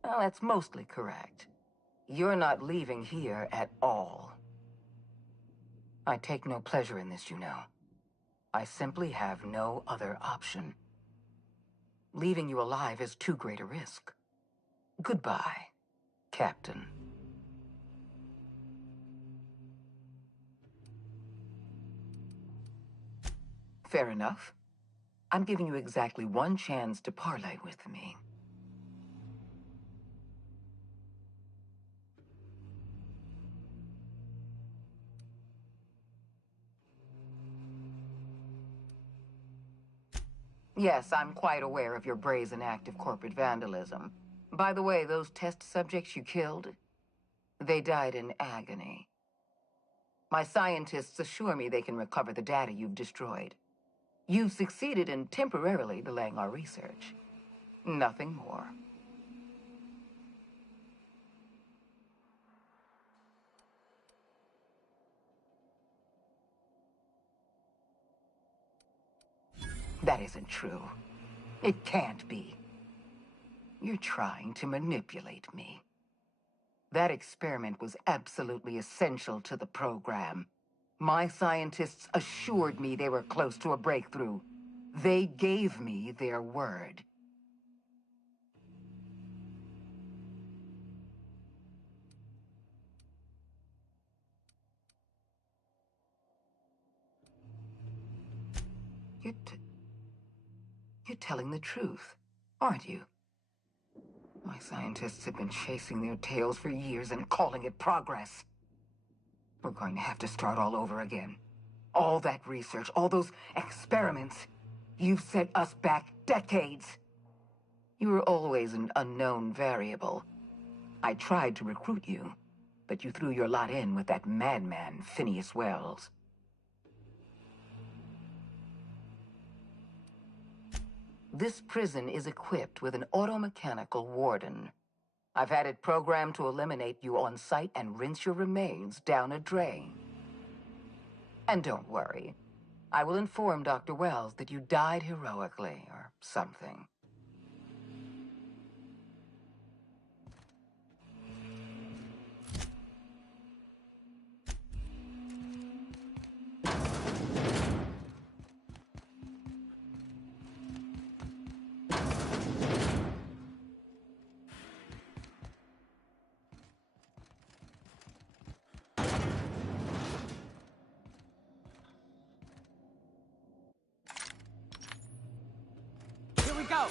Well, that's mostly correct. You're not leaving here at all. I take no pleasure in this, you know. I simply have no other option. Leaving you alive is too great a risk. Goodbye, Captain. Fair enough. I'm giving you exactly one chance to parley with me. Yes, I'm quite aware of your brazen act of corporate vandalism. By the way, those test subjects you killed, they died in agony. My scientists assure me they can recover the data you've destroyed. You've succeeded in temporarily delaying our research. Nothing more. That isn't true. It can't be. You're trying to manipulate me. That experiment was absolutely essential to the program. My scientists assured me they were close to a breakthrough. They gave me their word. You're telling the truth, aren't you? My scientists have been chasing their tails for years and calling it progress. We're going to have to start all over again. All that research, all those experiments. You've set us back decades. You were always an unknown variable. I tried to recruit you, but you threw your lot in with that madman, Phineas Wells. This prison is equipped with an automechanical warden. I've had it programmed to eliminate you on sight and rinse your remains down a drain. And don't worry, I will inform Dr. Wells that you died heroically or something. Here we go!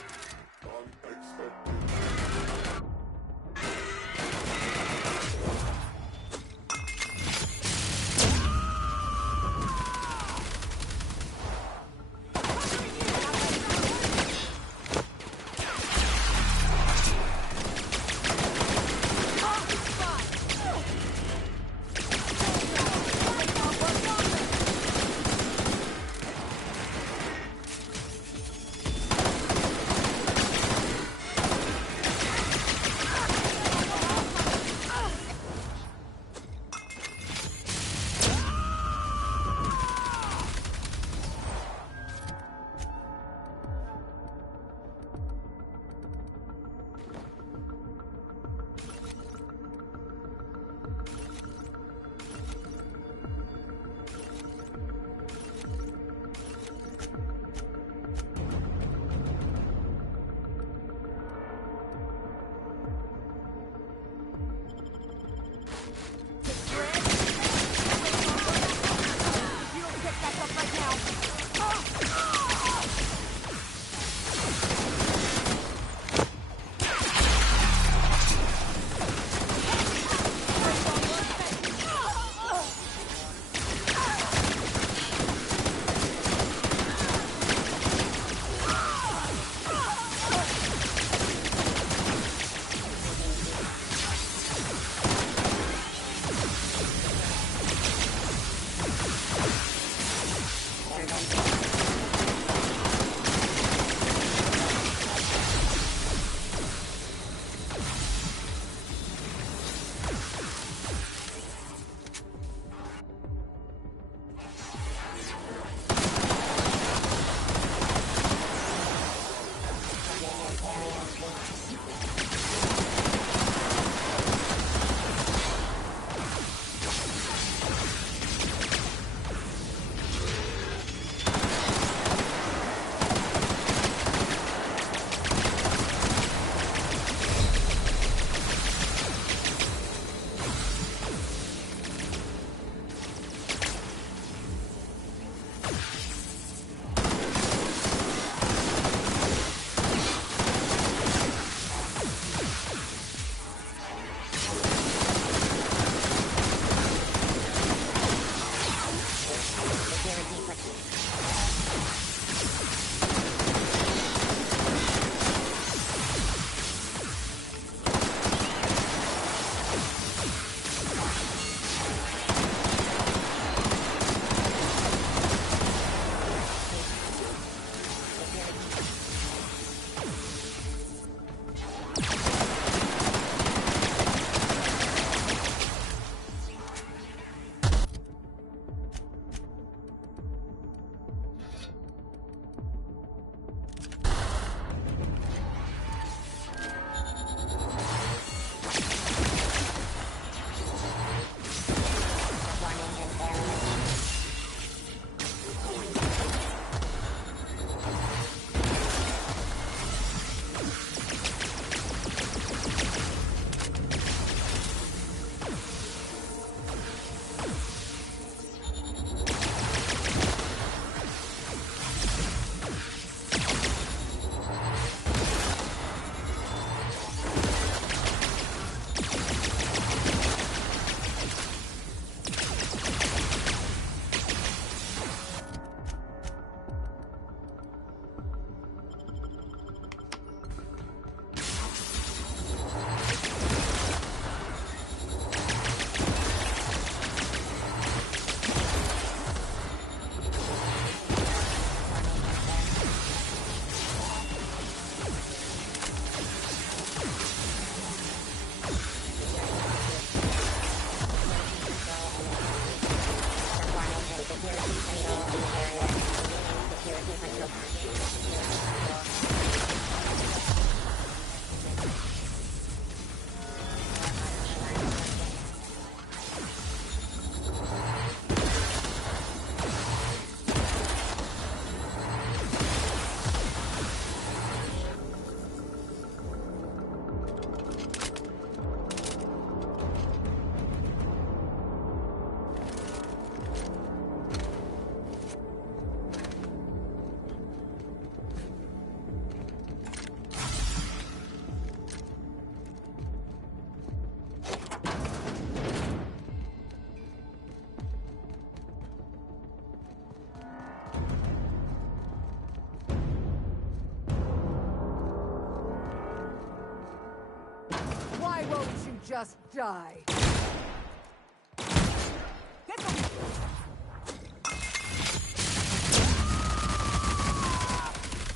just die.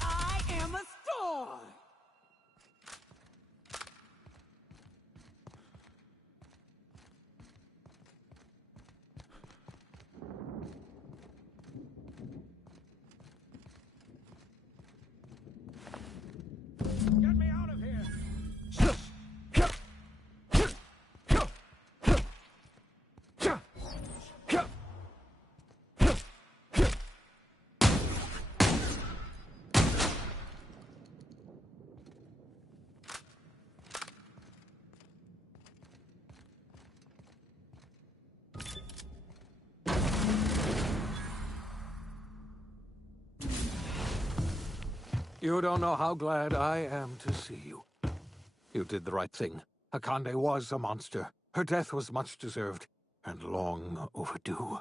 I am a storm! Get me out of here! You don't know how glad I am to see you. You did the right thing. Akande was a monster. Her death was much deserved, and long overdue.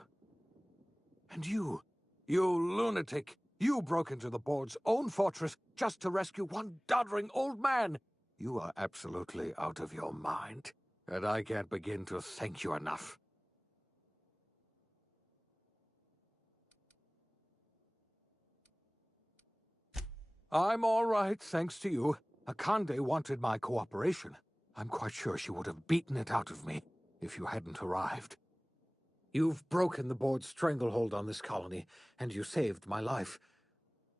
And you lunatic, you broke into the board's own fortress just to rescue one doddering old man. You are absolutely out of your mind, and I can't begin to thank you enough. I'm all right, thanks to you. Akande wanted my cooperation. I'm quite sure she would have beaten it out of me if you hadn't arrived. You've broken the board's stranglehold on this colony, and you saved my life.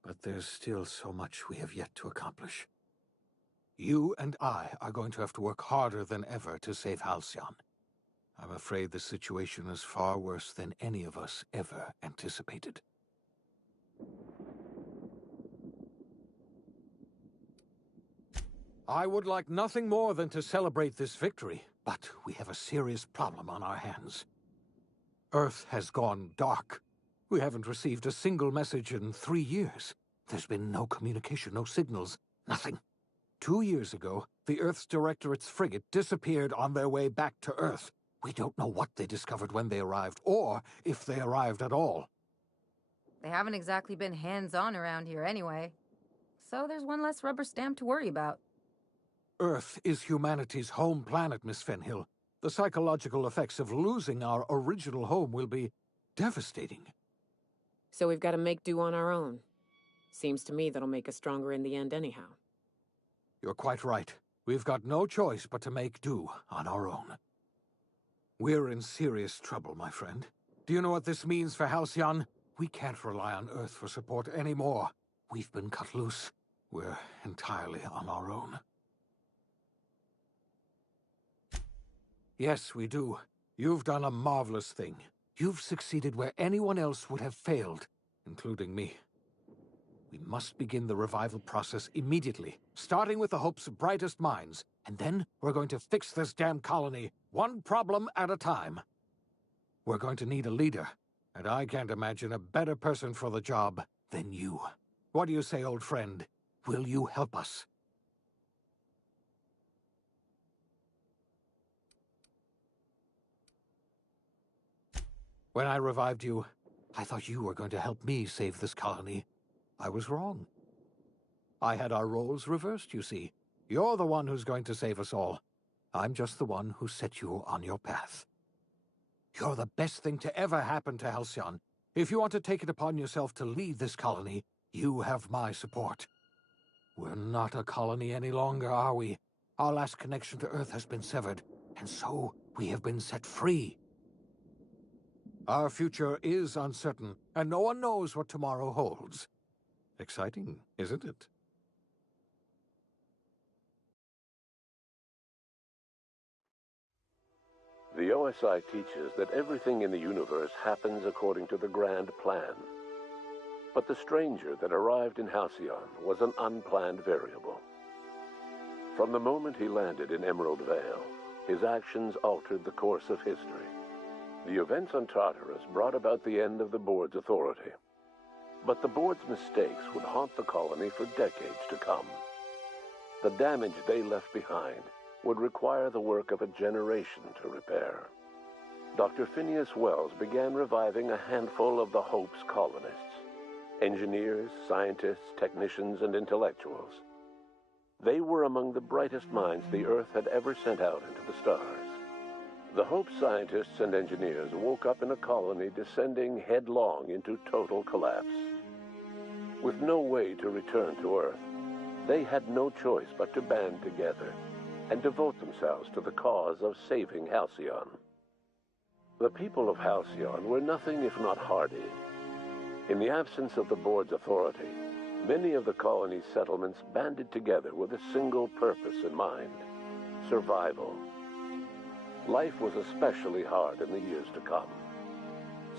But there's still so much we have yet to accomplish. You and I are going to have to work harder than ever to save Halcyon. I'm afraid the situation is far worse than any of us ever anticipated. I would like nothing more than to celebrate this victory, but we have a serious problem on our hands. Earth has gone dark. We haven't received a single message in 3 years. There's been no communication, no signals, nothing. 2 years ago, the Earth's Directorate's frigate disappeared on their way back to Earth. We don't know what they discovered when they arrived, or if they arrived at all. They haven't exactly been hands-on around here anyway. So there's one less rubber stamp to worry about. Earth is humanity's home planet, Miss Fenhill. The psychological effects of losing our original home will be devastating. So we've got to make do on our own. Seems to me that'll make us stronger in the end anyhow. You're quite right. We've got no choice but to make do on our own. We're in serious trouble, my friend. Do you know what this means for Halcyon? We can't rely on Earth for support anymore. We've been cut loose. We're entirely on our own. Yes, we do. You've done a marvelous thing. You've succeeded where anyone else would have failed, including me. We must begin the revival process immediately, starting with the hope's brightest minds, and then we're going to fix this damn colony, one problem at a time. We're going to need a leader, and I can't imagine a better person for the job than you. What do you say, old friend? Will you help us? When I revived you, I thought you were going to help me save this colony. I was wrong. I had our roles reversed, you see. You're the one who's going to save us all. I'm just the one who set you on your path. You're the best thing to ever happen to Halcyon. If you want to take it upon yourself to lead this colony, you have my support. We're not a colony any longer, are we? Our last connection to Earth has been severed, and so we have been set free. Our future is uncertain, and no one knows what tomorrow holds. Exciting, isn't it? The OSI teaches that everything in the universe happens according to the grand plan. But the stranger that arrived in Halcyon was an unplanned variable. From the moment he landed in Emerald Vale, his actions altered the course of history. The events on Tartarus brought about the end of the board's authority. But the board's mistakes would haunt the colony for decades to come. The damage they left behind would require the work of a generation to repair. Dr. Phineas Wells began reviving a handful of the Hope's colonists. Engineers, scientists, technicians, and intellectuals. They were among the brightest minds the Earth had ever sent out into the stars. The Hope scientists and engineers woke up in a colony descending headlong into total collapse. With no way to return to Earth, they had no choice but to band together and devote themselves to the cause of saving Halcyon. The people of Halcyon were nothing if not hardy. In the absence of the board's authority, many of the colony's settlements banded together with a single purpose in mind: survival. Life was especially hard in the years to come.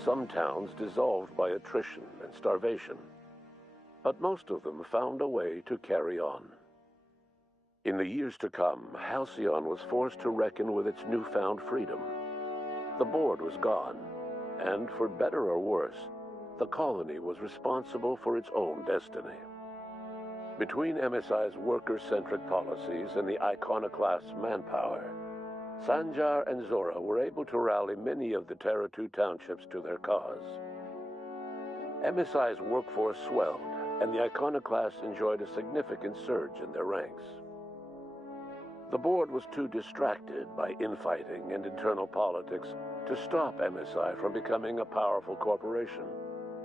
Some towns dissolved by attrition and starvation, but most of them found a way to carry on. In the years to come, Halcyon was forced to reckon with its newfound freedom. The board was gone, and for better or worse, the colony was responsible for its own destiny. Between MSI's worker-centric policies and the iconoclast's manpower, Sanjar and Zora were able to rally many of the Terra 2 townships to their cause. MSI's workforce swelled, and the iconoclasts enjoyed a significant surge in their ranks. The board was too distracted by infighting and internal politics to stop MSI from becoming a powerful corporation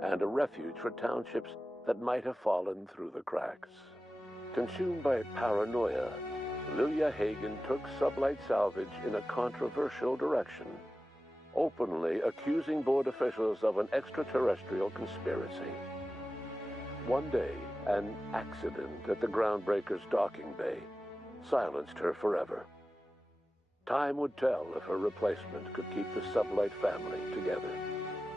and a refuge for townships that might have fallen through the cracks. Consumed by paranoia, Lilia Hagen took Sublight Salvage in a controversial direction, openly accusing board officials of an extraterrestrial conspiracy. One day, an accident at the Groundbreaker's docking bay silenced her forever. Time would tell if her replacement could keep the Sublight family together.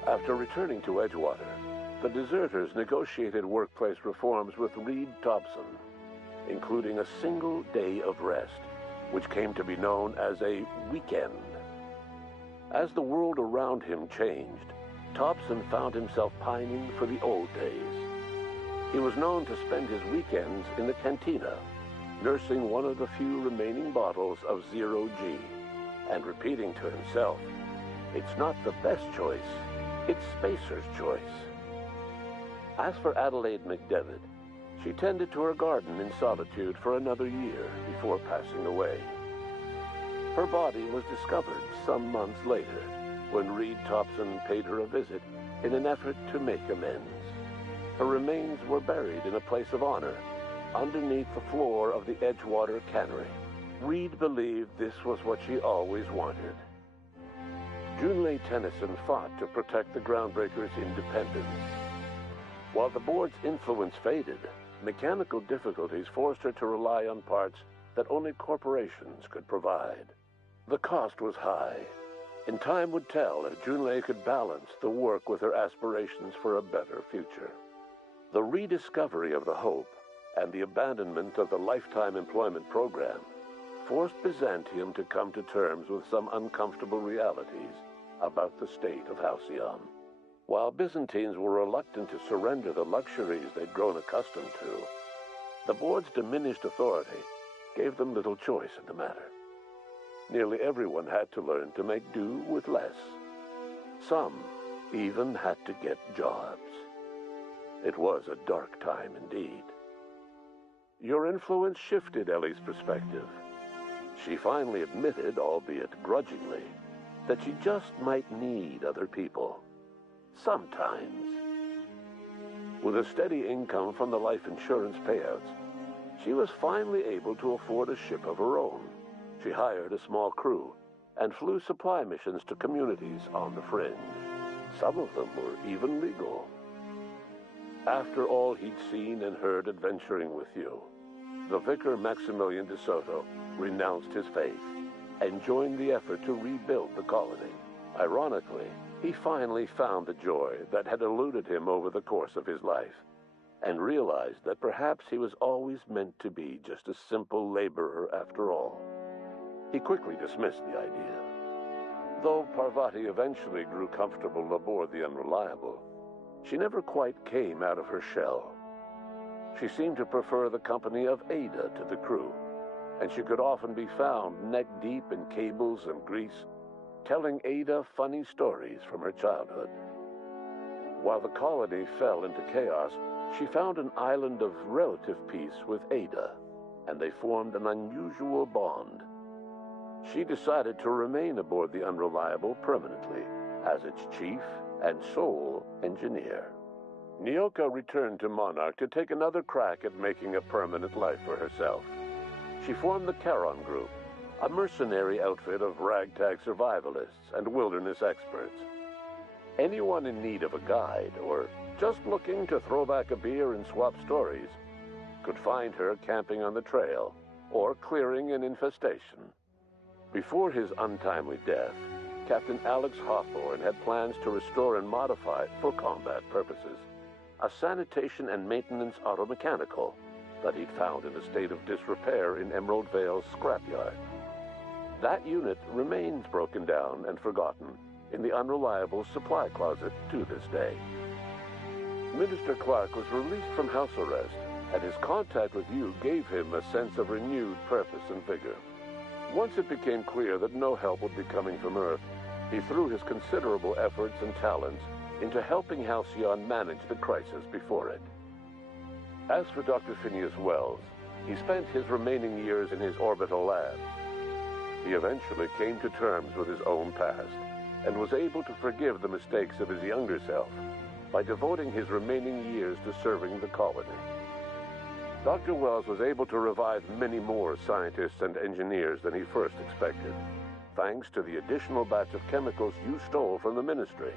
After returning to Edgewater, the deserters negotiated workplace reforms with Reed Thompson, including a single day of rest, which came to be known as a weekend. As the world around him changed, Thompson found himself pining for the old days. He was known to spend his weekends in the cantina, nursing one of the few remaining bottles of Zero-G, and repeating to himself, "It's not the best choice, it's Spacer's choice." As for Adelaide McDevitt, she tended to her garden in solitude for another year before passing away. Her body was discovered some months later, when Reed Thompson paid her a visit in an effort to make amends. Her remains were buried in a place of honor, underneath the floor of the Edgewater Cannery. Reed believed this was what she always wanted. Junlei Tennyson fought to protect the Groundbreaker's independence. While the board's influence faded, mechanical difficulties forced her to rely on parts that only corporations could provide. The cost was high, and time would tell if Junlei could balance the work with her aspirations for a better future. The rediscovery of the Hope and the abandonment of the lifetime employment program forced Byzantium to come to terms with some uncomfortable realities about the state of Halcyon. While Byzantines were reluctant to surrender the luxuries they'd grown accustomed to, the board's diminished authority gave them little choice in the matter. Nearly everyone had to learn to make do with less. Some even had to get jobs. It was a dark time indeed. Your influence shifted Ellie's perspective. She finally admitted, albeit grudgingly, that she just might need other people. Sometimes. With a steady income from the life insurance payouts, she was finally able to afford a ship of her own. She hired a small crew and flew supply missions to communities on the fringe. Some of them were even legal. After all he'd seen and heard adventuring with you, the vicar Maximilian de Soto renounced his faith and joined the effort to rebuild the colony. Ironically, he finally found the joy that had eluded him over the course of his life, and realized that perhaps he was always meant to be just a simple laborer after all. He quickly dismissed the idea. Though Parvati eventually grew comfortable aboard the Unreliable, she never quite came out of her shell. She seemed to prefer the company of Ada to the crew, and she could often be found neck-deep in cables and grease, telling Ada funny stories from her childhood. While the colony fell into chaos, she found an island of relative peace with Ada. and they formed an unusual bond. She decided to remain aboard the Unreliable permanently as its chief and sole engineer. Nyoka returned to Monarch to take another crack at making a permanent life for herself. She formed the Charon Group, a mercenary outfit of ragtag survivalists and wilderness experts. Anyone in need of a guide or just looking to throw back a beer and swap stories could find her camping on the trail or clearing an infestation. Before his untimely death, Captain Alex Hawthorne had plans to restore and modify, for combat purposes, a sanitation and maintenance automechanical that he'd found in a state of disrepair in Emerald Vale's scrapyard. That unit remains broken down and forgotten in the Unreliable supply closet to this day. Minister Clark was released from house arrest, and his contact with you gave him a sense of renewed purpose and vigor. Once it became clear that no help would be coming from Earth, he threw his considerable efforts and talents into helping Halcyon manage the crisis before it. As for Dr. Phineas Wells, he spent his remaining years in his orbital lab. He eventually came to terms with his own past and was able to forgive the mistakes of his younger self by devoting his remaining years to serving the colony. Dr. Wells was able to revive many more scientists and engineers than he first expected, thanks to the additional batch of chemicals you stole from the Ministry.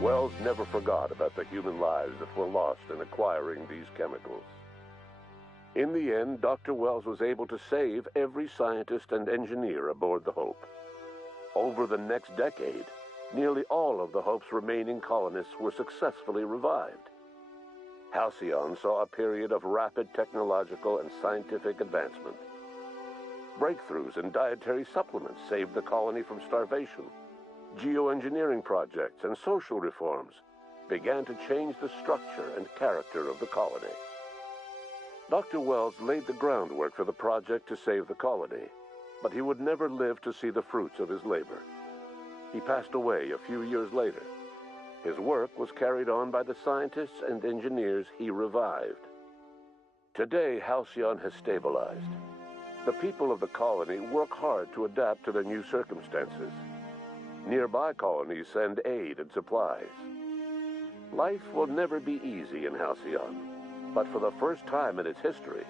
Wells never forgot about the human lives that were lost in acquiring these chemicals. In the end, Dr. Wells was able to save every scientist and engineer aboard the Hope. Over the next decade, nearly all of the Hope's remaining colonists were successfully revived. Halcyon saw a period of rapid technological and scientific advancement. Breakthroughs in dietary supplements saved the colony from starvation. Geoengineering projects and social reforms began to change the structure and character of the colony. Dr. Wells laid the groundwork for the project to save the colony, but he would never live to see the fruits of his labor. He passed away a few years later. His work was carried on by the scientists and engineers he revived. Today, Halcyon has stabilized. The people of the colony work hard to adapt to the new circumstances. Nearby colonies send aid and supplies. Life will never be easy in Halcyon, but for the first time in its history,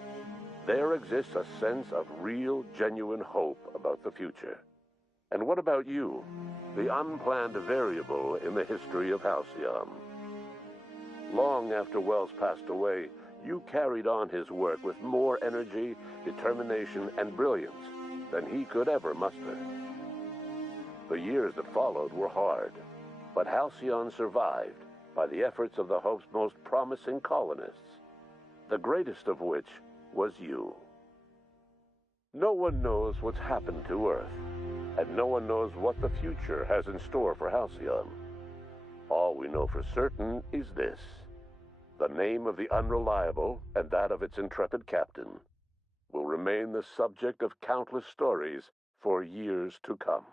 there exists a sense of real, genuine hope about the future. And what about you, the unplanned variable in the history of Halcyon? Long after Wells passed away, you carried on his work with more energy, determination, and brilliance than he could ever muster. The years that followed were hard, but Halcyon survived by the efforts of the Hope's most promising colonists, the greatest of which was you. No one knows what's happened to Earth, and no one knows what the future has in store for Halcyon. All we know for certain is this: the name of the Unreliable and that of its intrepid captain will remain the subject of countless stories for years to come.